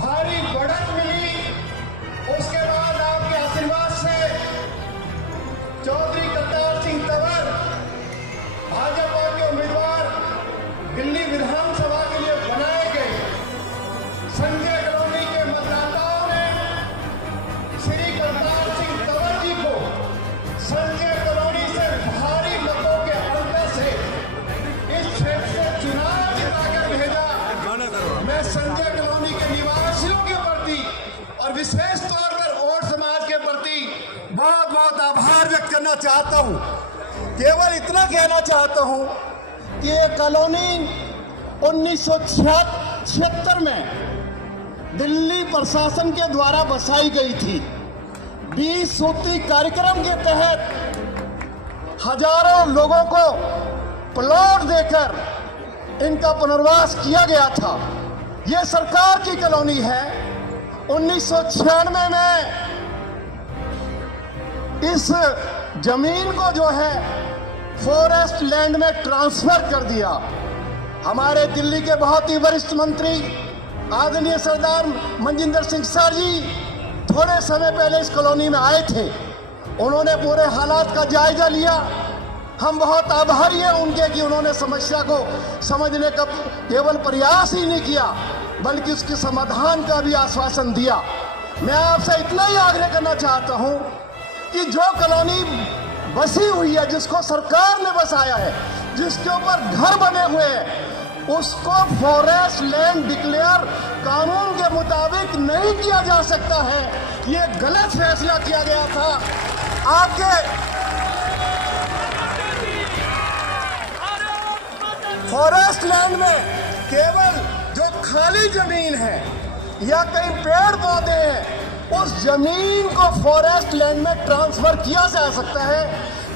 भारी बढ़त मिली। उसके बाद आपके आशीर्वाद से चौधरी करतार सिंह तंवर भाजपा के उम्मीदवार दिल्ली विधानसभा के लिए बनाए गए। संजय कॉलोनी के मतदाताओं ने श्री करतार सिंह तंवर जी को संजय कॉलोनी से भारी मतों के अंतर से इस क्षेत्र से चुनाव जिताकर भेजा। मैं संजय कॉलोनी के निवासियों के प्रति और विशेष तौर पर और समाज के प्रति बहुत बहुत आभार व्यक्त करना चाहता हूं। केवल इतना कहना चाहता हूं कि ये कॉलोनी 1976 में दिल्ली प्रशासन के द्वारा बसाई गई थी। 20 सूत्री कार्यक्रम के तहत हजारों लोगों को प्लॉट देकर इनका पुनर्वास किया गया था। ये सरकार की कॉलोनी है। 1996 में इस जमीन को जो है फॉरेस्ट लैंड में ट्रांसफर कर दिया। हमारे दिल्ली के बहुत ही वरिष्ठ मंत्री आदरणीय सरदार मनजिंदर सिंह सर जी थोड़े समय पहले इस कॉलोनी में आए थे। उन्होंने पूरे हालात का जायजा लिया। हम बहुत आभारी हैं उनके कि उन्होंने समस्या को समझने का केवल प्रयास ही नहीं किया बल्कि उसके समाधान का भी आश्वासन दिया। मैं आपसे इतना ही आग्रह करना चाहता हूं कि जो कॉलोनी बसी हुई है, जिसको सरकार ने बसाया है, जिसके ऊपर घर बने हुए हैं, उसको फॉरेस्ट लैंड डिक्लेयर कानून के मुताबिक नहीं किया जा सकता है। ये गलत फैसला किया गया था। आपके फॉरेस्ट लैंड में केवल जो खाली जमीन है या कहीं पेड़ पौधे हैं, उस जमीन को फॉरेस्ट लैंड में ट्रांसफर किया जा सकता है।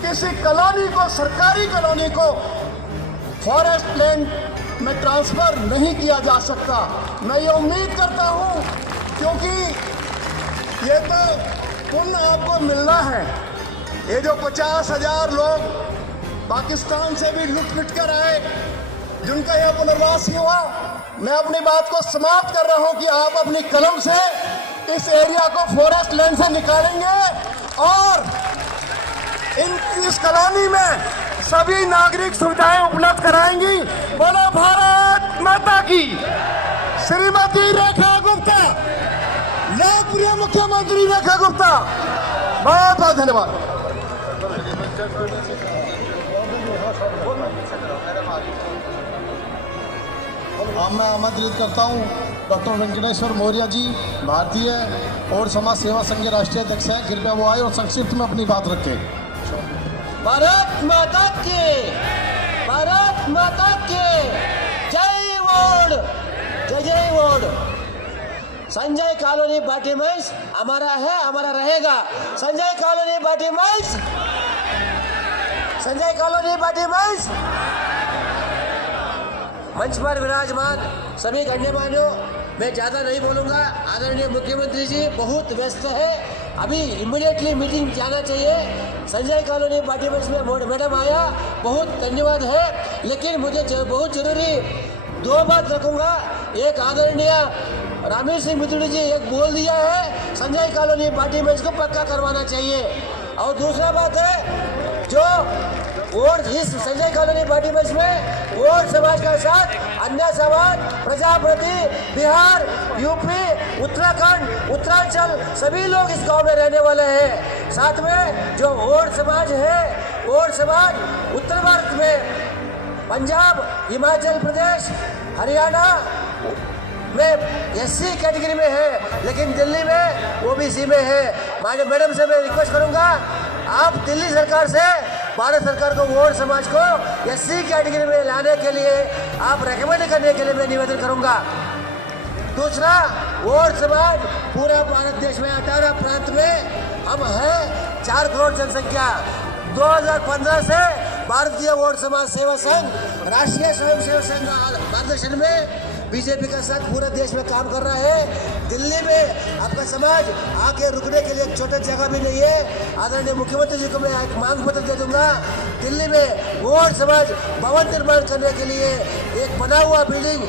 किसी कॉलोनी को, सरकारी कॉलोनी को फॉरेस्ट लैंड में ट्रांसफर नहीं किया जा सकता। मैं ये उम्मीद करता हूं, क्योंकि ये तो पुण्य आपको मिलना है। ये जो 50,000 लोग पाकिस्तान से भी लुट पिट कर आए, जिनका यह पुनर्वास ही हुआ, मैं अपनी बात को समाप्त कर रहा हूं कि आप अपनी कलम से इस एरिया को फॉरेस्ट लैंड से निकालेंगे और इस कॉलोनी में सभी नागरिक सुविधाएं उपलब्ध कराएंगी। बोलो भारत माता की। श्रीमती रेखा गुप्ता, लोकप्रिय मुख्यमंत्री रेखा गुप्ता, बहुत बहुत धन्यवाद। अब मैं आमंत्रित करता हूं डॉक्टर वेंकटेश्वर मौर्य जी, भारतीय और समाज सेवा संघ के राष्ट्रीय अध्यक्ष हैं। कृपया वो आए और संक्षिप्त में अपनी बात रखें। भारत माता की, भारत माता की जय वोड, जय जय वोड। संजय कॉलोनी पार्टी मंच हमारा है, हमारा रहेगा। संजय कॉलोनी पार्टी मंच, संजय कॉलोनी पार्टी मंच पर विराजमान सभी गण्यमान्यों, मैं ज़्यादा नहीं बोलूँगा। आदरणीय मुख्यमंत्री जी बहुत व्यस्त है, अभी इमीडिएटली मीटिंग जाना चाहिए। संजय कॉलोनी पार्टी में मैडम आया, बहुत धन्यवाद है, लेकिन मुझे बहुत जरूरी 2 बात रखूंगा। एक आदरणीय रामेश सिंह मितुड़ी जी एक बोल दिया है, संजय कॉलोनी पार्टी में इसको पक्का करवाना चाहिए। और दूसरा बात है, जो वोट इस संजय कॉलोनी पार्टी में वोट समाज के साथ अन्य समाज, प्रजापति, बिहार, यूपी, उत्तराखंड, उत्तरांचल सभी लोग इस गांव में रहने वाले हैं। साथ में जो वोट समाज है, वोट समाज उत्तर भारत में पंजाब, हिमाचल प्रदेश, हरियाणा में एससी कैटेगरी में है, लेकिन दिल्ली में ओबीसी में है। मैडम से मैं रिक्वेस्ट करूंगा, आप दिल्ली सरकार से भारत सरकार को वोट समाज को एससी कैटेगरी में लाने के लिए आप रेकमेंड करने के लिए मैं निवेदन करूंगा। दूसरा, वोट समाज पूरा भारत देश में 18 प्रांत में हम हैं, 4 करोड़ जनसंख्या। 2015 से भारतीय वोट समाज सेवा संघ, राष्ट्रीय स्वयं सेवक संघ मार्गदर्शन में बीजेपी का साथ पूरे देश में काम कर रहा है। दिल्ली में आपका समाज आके रुकने के लिए एक छोटा जगह भी नहीं है। आदरणीय मुख्यमंत्री जी को मैं एक मांग पत्र दे दूंगा, दिल्ली में वोट समाज भवन निर्माण करने के लिए एक बना हुआ बिल्डिंग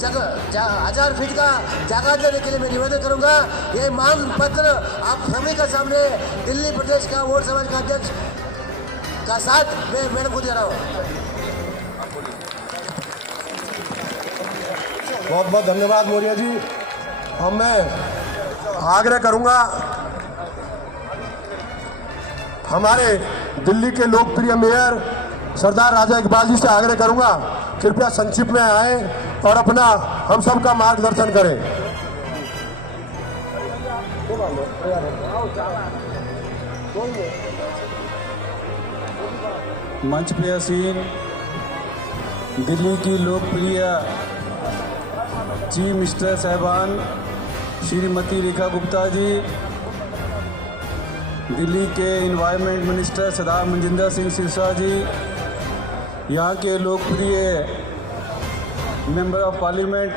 1000 फीट का जगह देने के लिए मैं निवेदन करूंगा। ये मांग पत्र आप सभी के सामने दिल्ली प्रदेश का वोट समाज का अध्यक्ष का साथ मैं मैडम को दे रहा हूँ। बहुत बहुत धन्यवाद मौर्य जी। अब मैं आग्रह करूंगा हमारे दिल्ली के लोकप्रिय मेयर सरदार राजा इकबाल जी से आग्रह करूंगा, कृपया संक्षिप्त में आए और अपना हम सब का मार्गदर्शन करें। मंच पे आसीन दिल्ली की लोकप्रिय चीफ मिनिस्टर साहबान श्रीमती रेखा गुप्ता जी, दिल्ली के इन्वायरमेंट मिनिस्टर सरदार मनजिंदर सिंह सिरसा जी, यहाँ के लोकप्रिय मेंबर ऑफ पार्लियामेंट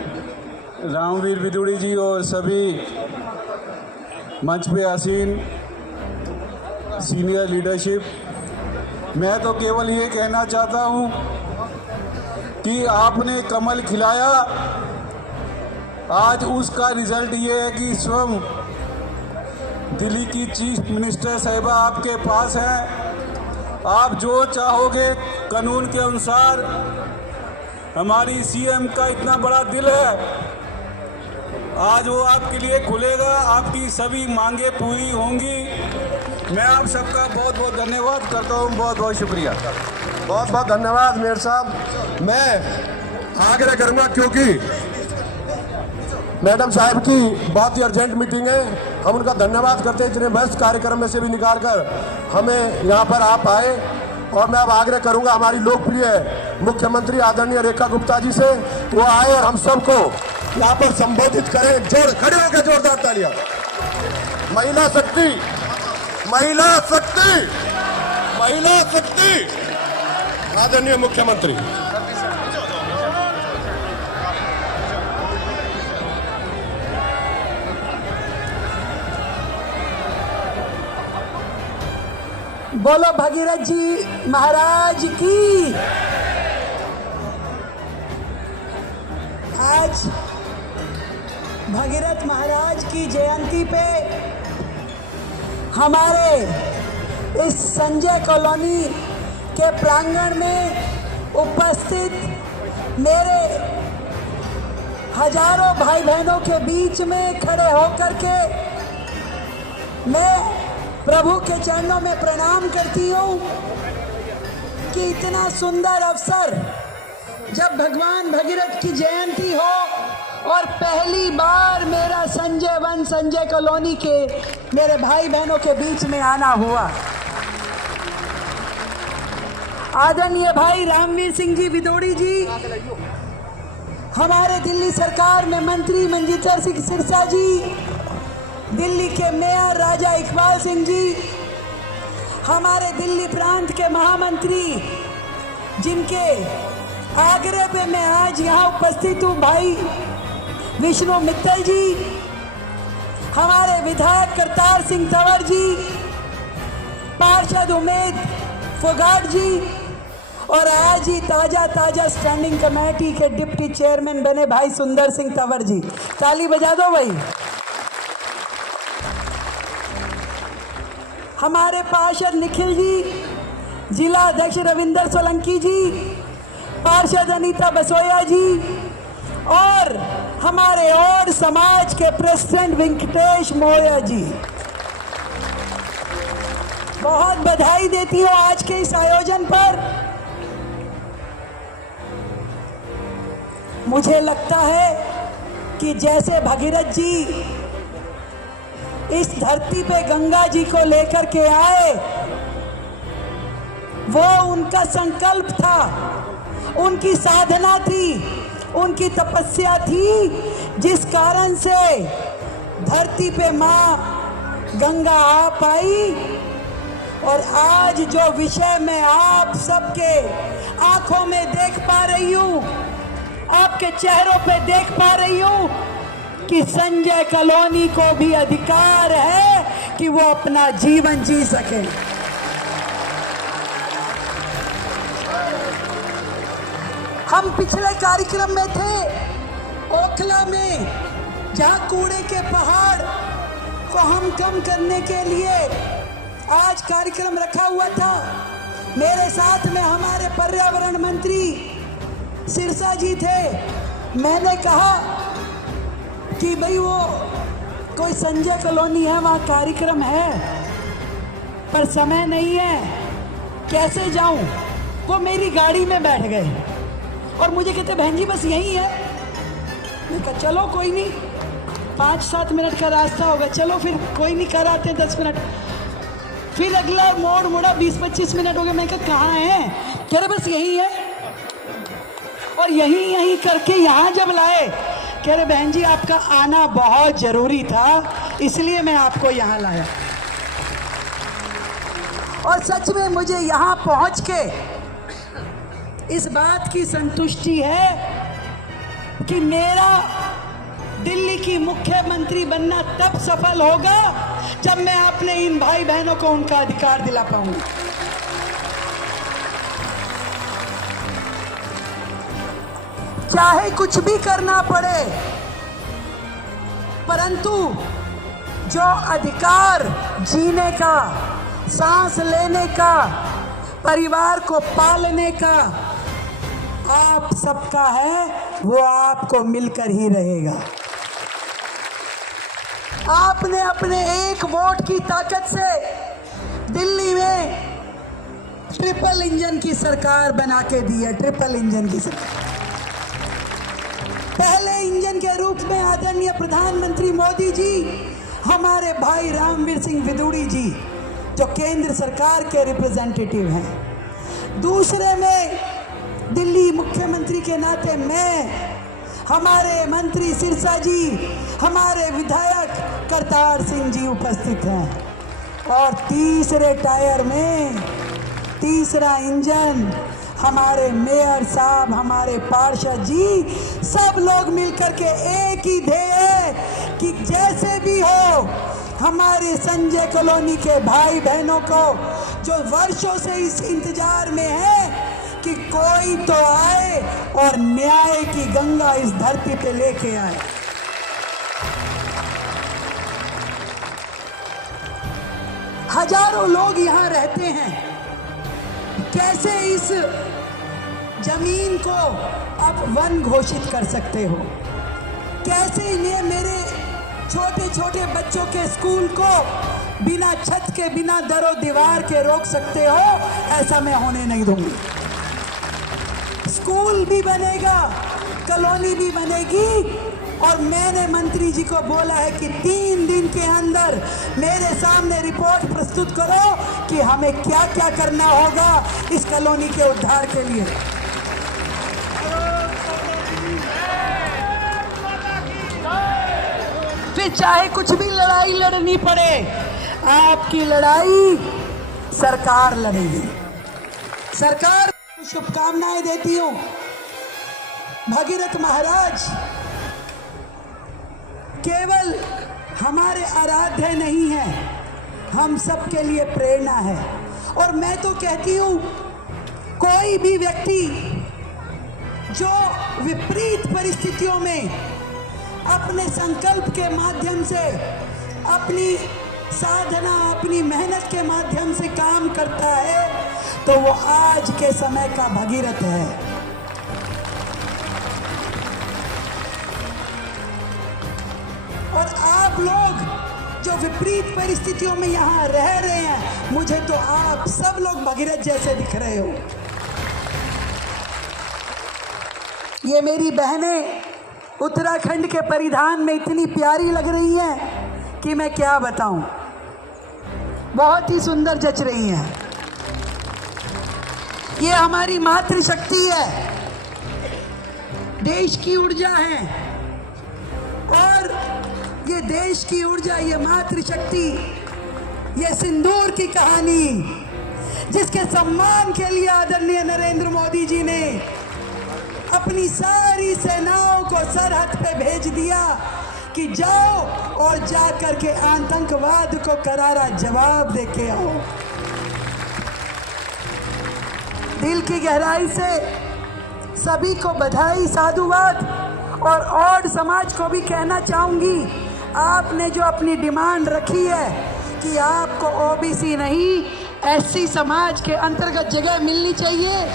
रामवीर विदुड़ी जी और सभी मंच पे आसीन सीनियर लीडरशिप, मैं तो केवल ये कहना चाहता हूँ कि आपने कमल खिलाया, आज उसका रिजल्ट ये है कि स्वयं दिल्ली की चीफ मिनिस्टर साहिबा आपके पास हैं। आप जो चाहोगे कानून के अनुसार, हमारी सीएम का इतना बड़ा दिल है, आज वो आपके लिए खुलेगा, आपकी सभी मांगे पूरी होंगी। मैं आप सबका बहुत बहुत धन्यवाद करता हूँ, बहुत बहुत शुक्रिया। बहुत बहुत धन्यवाद मेयर साहब। मैं आग्रह करूंगा, क्योंकि मैडम साहब की बहुत ही अर्जेंट मीटिंग है, हम उनका धन्यवाद करते हैं इतने व्यस्त कार्यक्रम में से भी निकाल कर हमें यहाँ पर आप आए। और मैं अब आग्रह करूंगा हमारी लोकप्रिय मुख्यमंत्री आदरणीय रेखा गुप्ता जी से, वो आए और हम सबको यहाँ पर संबोधित करें। खड़े होकर जोरदार तालियां। महिला शक्ति, महिला शक्ति, महिला शक्ति, आदरणीय मुख्यमंत्री। बोलो भगीरथ जी महाराज की। आज भगीरथ महाराज की जयंती पे हमारे इस संजय कॉलोनी के प्रांगण में उपस्थित मेरे हजारों भाई बहनों के बीच में खड़े होकर के मैं प्रभु के चरणों में प्रणाम करती हूँ कि इतना सुंदर अवसर जब भगवान भगीरथ की जयंती हो और पहली बार मेरा संजय कॉलोनी के मेरे भाई बहनों के बीच में आना हुआ। आदरणीय भाई रामवीर सिंह जी विदोड़ी जी, हमारे दिल्ली सरकार में मंत्री मनजिंदर सिंह सिरसा जी, दिल्ली के मेयर राजा इकबाल सिंह जी, हमारे दिल्ली प्रांत के महामंत्री जिनके आग्रह पे मैं आज यहाँ उपस्थित हूँ, भाई विष्णु मित्तल जी, हमारे विधायक करतार सिंह तंवर जी, पार्षद उमेद फोगाट जी, और आज ही ताजा स्टैंडिंग कमेटी के डिप्टी चेयरमैन बने भाई सुंदर सिंह तंवर जी। ताली बजा दो भाई। हमारे पार्षद निखिल जी, जिला अध्यक्ष रविंदर सोलंकी जी, पार्षद अनीता बसोया जी, और हमारे और समाज के प्रेसिडेंट वेंकटेश मोया जी, बहुत बधाई देती हूँ आज के इस आयोजन पर। मुझे लगता है कि जैसे भगीरथ जी इस धरती पे गंगा जी को लेकर के आए, वो उनका संकल्प था, उनकी साधना थी, उनकी तपस्या थी, जिस कारण से धरती पे माँ गंगा आ पाई। और आज जो विषय मैं आप सबके आंखों में देख पा रही हूँ, आपके चेहरों पे देख पा रही हूँ कि संजय कॉलोनी को भी अधिकार है कि वो अपना जीवन जी सके। हम पिछले कार्यक्रम में थे ओखला में, जहां कूड़े के पहाड़ को हम कम करने के लिए आज कार्यक्रम रखा हुआ था। मेरे साथ में हमारे पर्यावरण मंत्री सिरसा जी थे। मैंने कहा कि भाई वो कोई संजय कॉलोनी है, वहाँ कार्यक्रम है, पर समय नहीं है, कैसे जाऊं? वो मेरी गाड़ी में बैठ गए और मुझे कहते बहन जी बस यही है। मैं कहा चलो कोई नहीं, 5-7 मिनट का रास्ता होगा, चलो फिर कोई नहीं, कर आते 10 मिनट। फिर अगला मोड़ मुड़ा, 20-25 मिनट हो गए। मैं कहा कहाँ है? कह रहे बस यही है। और यही करके यहाँ जब लाए, कह रहे बहन जी आपका आना बहुत जरूरी था, इसलिए मैं आपको यहाँ लाया। और सच में मुझे यहाँ पहुँच के इस बात की संतुष्टि है कि मेरा दिल्ली की मुख्यमंत्री बनना तब सफल होगा जब मैं अपने इन भाई बहनों को उनका अधिकार दिला पाऊंगा। चाहे कुछ भी करना पड़े, परंतु जो अधिकार जीने का, सांस लेने का, परिवार को पालने का आप सबका है, वो आपको मिलकर ही रहेगा। आपने अपने एक वोट की ताकत से दिल्ली में ट्रिपल इंजन की सरकार बना के दी है। ट्रिपल इंजन की सरकार। पहले इंजन के रूप में आदरणीय प्रधानमंत्री मोदी जी, हमारे भाई रामवीर सिंह विदुड़ी जी जो केंद्र सरकार के रिप्रेजेंटेटिव हैं। दूसरे में दिल्ली मुख्यमंत्री के नाते मैं, हमारे मंत्री सिरसा जी, हमारे विधायक करतार सिंह जी उपस्थित हैं। और तीसरे टायर में तीसरा इंजन हमारे मेयर साहब, हमारे पार्षद जी, सब लोग मिलकर के एक ही ध्येय कि जैसे भी हो हमारे संजय कॉलोनी के भाई बहनों को जो वर्षों से इस इंतजार में है कि कोई तो आए और न्याय की गंगा इस धरती पे लेके आए। हजारों लोग यहाँ रहते हैं, कैसे इस जमीन को आप वन घोषित कर सकते हो? कैसे ये मेरे छोटे छोटे बच्चों के स्कूल को बिना छत के, बिना दरो दीवार के रोक सकते हो? ऐसा मैं होने नहीं दूंगी। स्कूल भी बनेगा, कॉलोनी भी बनेगी, और मैंने मंत्री जी को बोला है कि 3 दिन के अंदर मेरे सामने रिपोर्ट प्रस्तुत करो कि हमें क्या क्या करना होगा इस कॉलोनी के उद्धार के लिए। फिर चाहे कुछ भी लड़ाई लड़नी पड़े, आपकी लड़ाई सरकार लड़ेगी। सरकार को शुभकामनाएं देती हूं। भगीरथ महाराज केवल हमारे आराध्य नहीं है, हम सबके लिए प्रेरणा है। और मैं तो कहती हूँ, कोई भी व्यक्ति जो विपरीत परिस्थितियों में अपने संकल्प के माध्यम से, अपनी साधना, अपनी मेहनत के माध्यम से काम करता है, तो वो आज के समय का भगीरथ है। और आप लोग जो विपरीत परिस्थितियों में यहाँ रह रहे हैं, मुझे तो आप सब लोग भगीरथ जैसे दिख रहे हो। ये मेरी बहनें उत्तराखंड के परिधान में इतनी प्यारी लग रही हैं कि मैं क्या बताऊं, बहुत ही सुंदर जच रही हैं। ये हमारी मातृशक्ति है, देश की ऊर्जा है। और ये देश की ऊर्जा, ये मातृशक्ति, ये सिंदूर की कहानी, जिसके सम्मान के लिए आदरणीय नरेंद्र मोदी जी ने अपनी सारी सेनाओं को सरहद पे भेज दिया कि जाओ और जा करके आतंकवाद को करारा जवाब देके आओ। दिल की गहराई से सभी को बधाई, साधुवाद। और समाज को भी कहना चाहूंगी, आपने जो अपनी डिमांड रखी है कि आपको ओबीसी नहीं, एससी समाज के अंतर्गत जगह मिलनी चाहिए,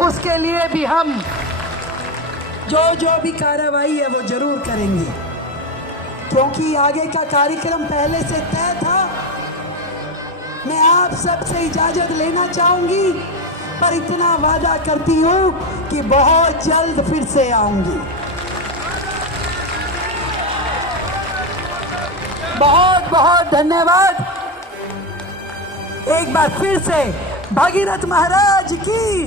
उसके लिए भी हम जो भी कार्रवाई है वो जरूर करेंगे, क्योंकि आगे का कार्यक्रम पहले से तय था। मैं आप सबसे इजाजत लेना चाहूंगी, पर इतना वादा करती हूं कि बहुत जल्द फिर से आऊंगी। बहुत बहुत धन्यवाद। एक बार फिर से भगीरथ महाराज की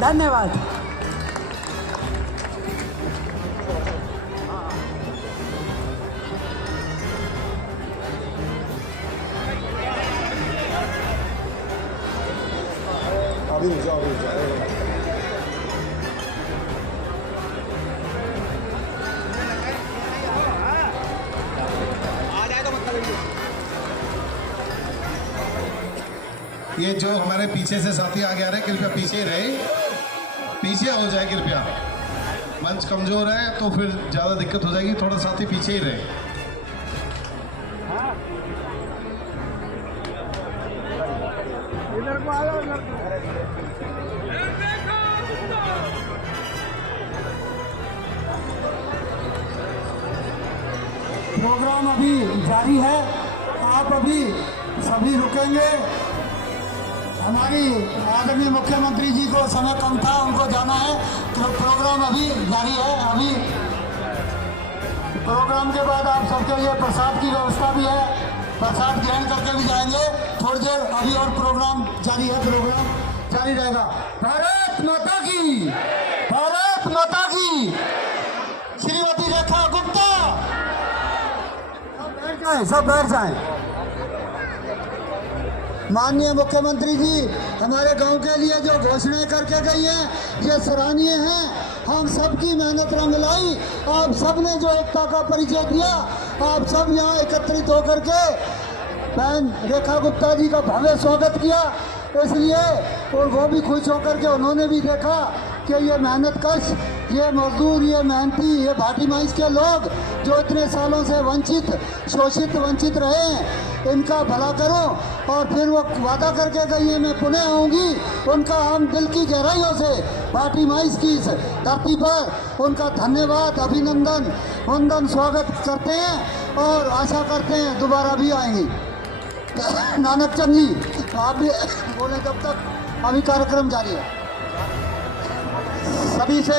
धन्यवाद। ये जो हमारे पीछे से साथी आगे आ रहे हैं, कृपया पीछे रहे, पीछे हो जाए कृपया। मंच कमजोर है तो फिर ज़्यादा दिक्कत हो जाएगी, थोड़ा साथी पीछे ही रहे। प्रोग्राम अभी जारी है, आप अभी सभी रुकेंगे। हमारी आदरणीय मुख्यमंत्री जी को समय कम था, उनको जाना है, तो प्रोग्राम अभी जारी है। अभी प्रोग्राम के बाद आप सबके लिए प्रसाद की व्यवस्था भी है, प्रसाद ग्रहण करके भी जाएंगे थोड़ी देर। अभी और प्रोग्राम जारी है, प्रोग्राम जारी रहेगा। भारत माता की, भारत माता की। श्रीमती रेखा गुप्ता, सब बैठ जाएं। माननीय मुख्यमंत्री जी हमारे गांव के लिए जो घोषणाएं करके गई हैं, ये सराहनीय हैं। हम सबकी मेहनत रंग लाई, आप सब ने जो एकता का परिचय दिया, आप सब यहाँ एकत्रित होकर के बहन रेखा गुप्ता जी का भव्य स्वागत किया। इसलिए और वो भी खुश होकर के उन्होंने भी देखा कि ये मेहनत कश, ये मजदूर, ये मेहनती, ये भाटी माइस के लोग जो इतने सालों से वंचित, शोषित, वंचित रहे हैं, इनका भला करो। और फिर वो वादा करके गई है, मैं पुनः आऊँगी। उनका हम दिल की गहराइयों से भाटी माइस की इस धरती पर उनका धन्यवाद, अभिनंदन, वंदन, स्वागत करते हैं और आशा करते हैं दोबारा भी आएंगी। नानक चंद जी आप भी बोले जब तक, अभी कार्यक्रम जारी है। सभी से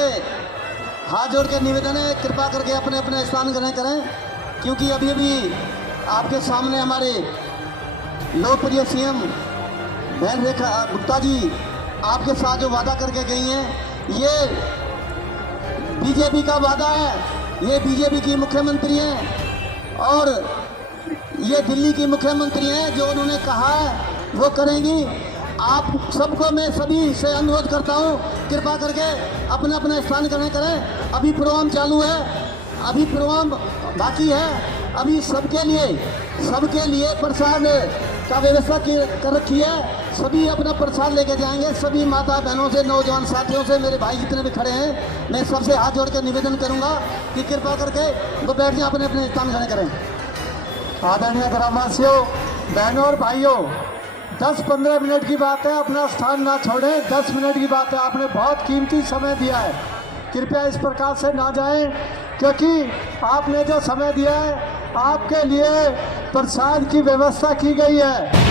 हाथ जोड़ के निवेदन है, कृपा करके अपने अपने स्थान ग्रहण करें, क्योंकि अभी अभी आपके सामने हमारे लोकप्रिय सीएम बहन रेखा गुप्ता जी आपके साथ जो वादा करके गई हैं, ये बीजेपी का वादा है। ये बीजेपी की मुख्यमंत्री हैं और ये दिल्ली की मुख्यमंत्री हैं। जो उन्होंने कहा है वो करेंगी। आप सबको मैं सभी से अनुरोध करता हूँ, कृपा करके अपने अपने स्थान ग्रहण करें। अभी प्रोग्राम चालू है, अभी प्रोग्राम बाकी है। अभी सबके लिए प्रसाद का व्यवस्था कर रखी है। सभी अपना प्रसाद लेके जाएंगे। सभी माता बहनों से, नौजवान साथियों से, मेरे भाई जितने भी खड़े हैं, मैं सबसे हाथ जोड़ कर निवेदन करूंगा कि कृपा करके वो बैठ जाए, अपने अपने स्थान खड़े करें। आदरणीय ग्रामवासियों, बहनों और भाइयों, 10-15 मिनट की बात है, अपना स्थान ना छोड़ें। 10 मिनट की बात है, आपने बहुत कीमती समय दिया है। कृपया इस प्रकार से ना जाएं, क्योंकि आपने जो समय दिया है, आपके लिए प्रसाद की व्यवस्था की गई है।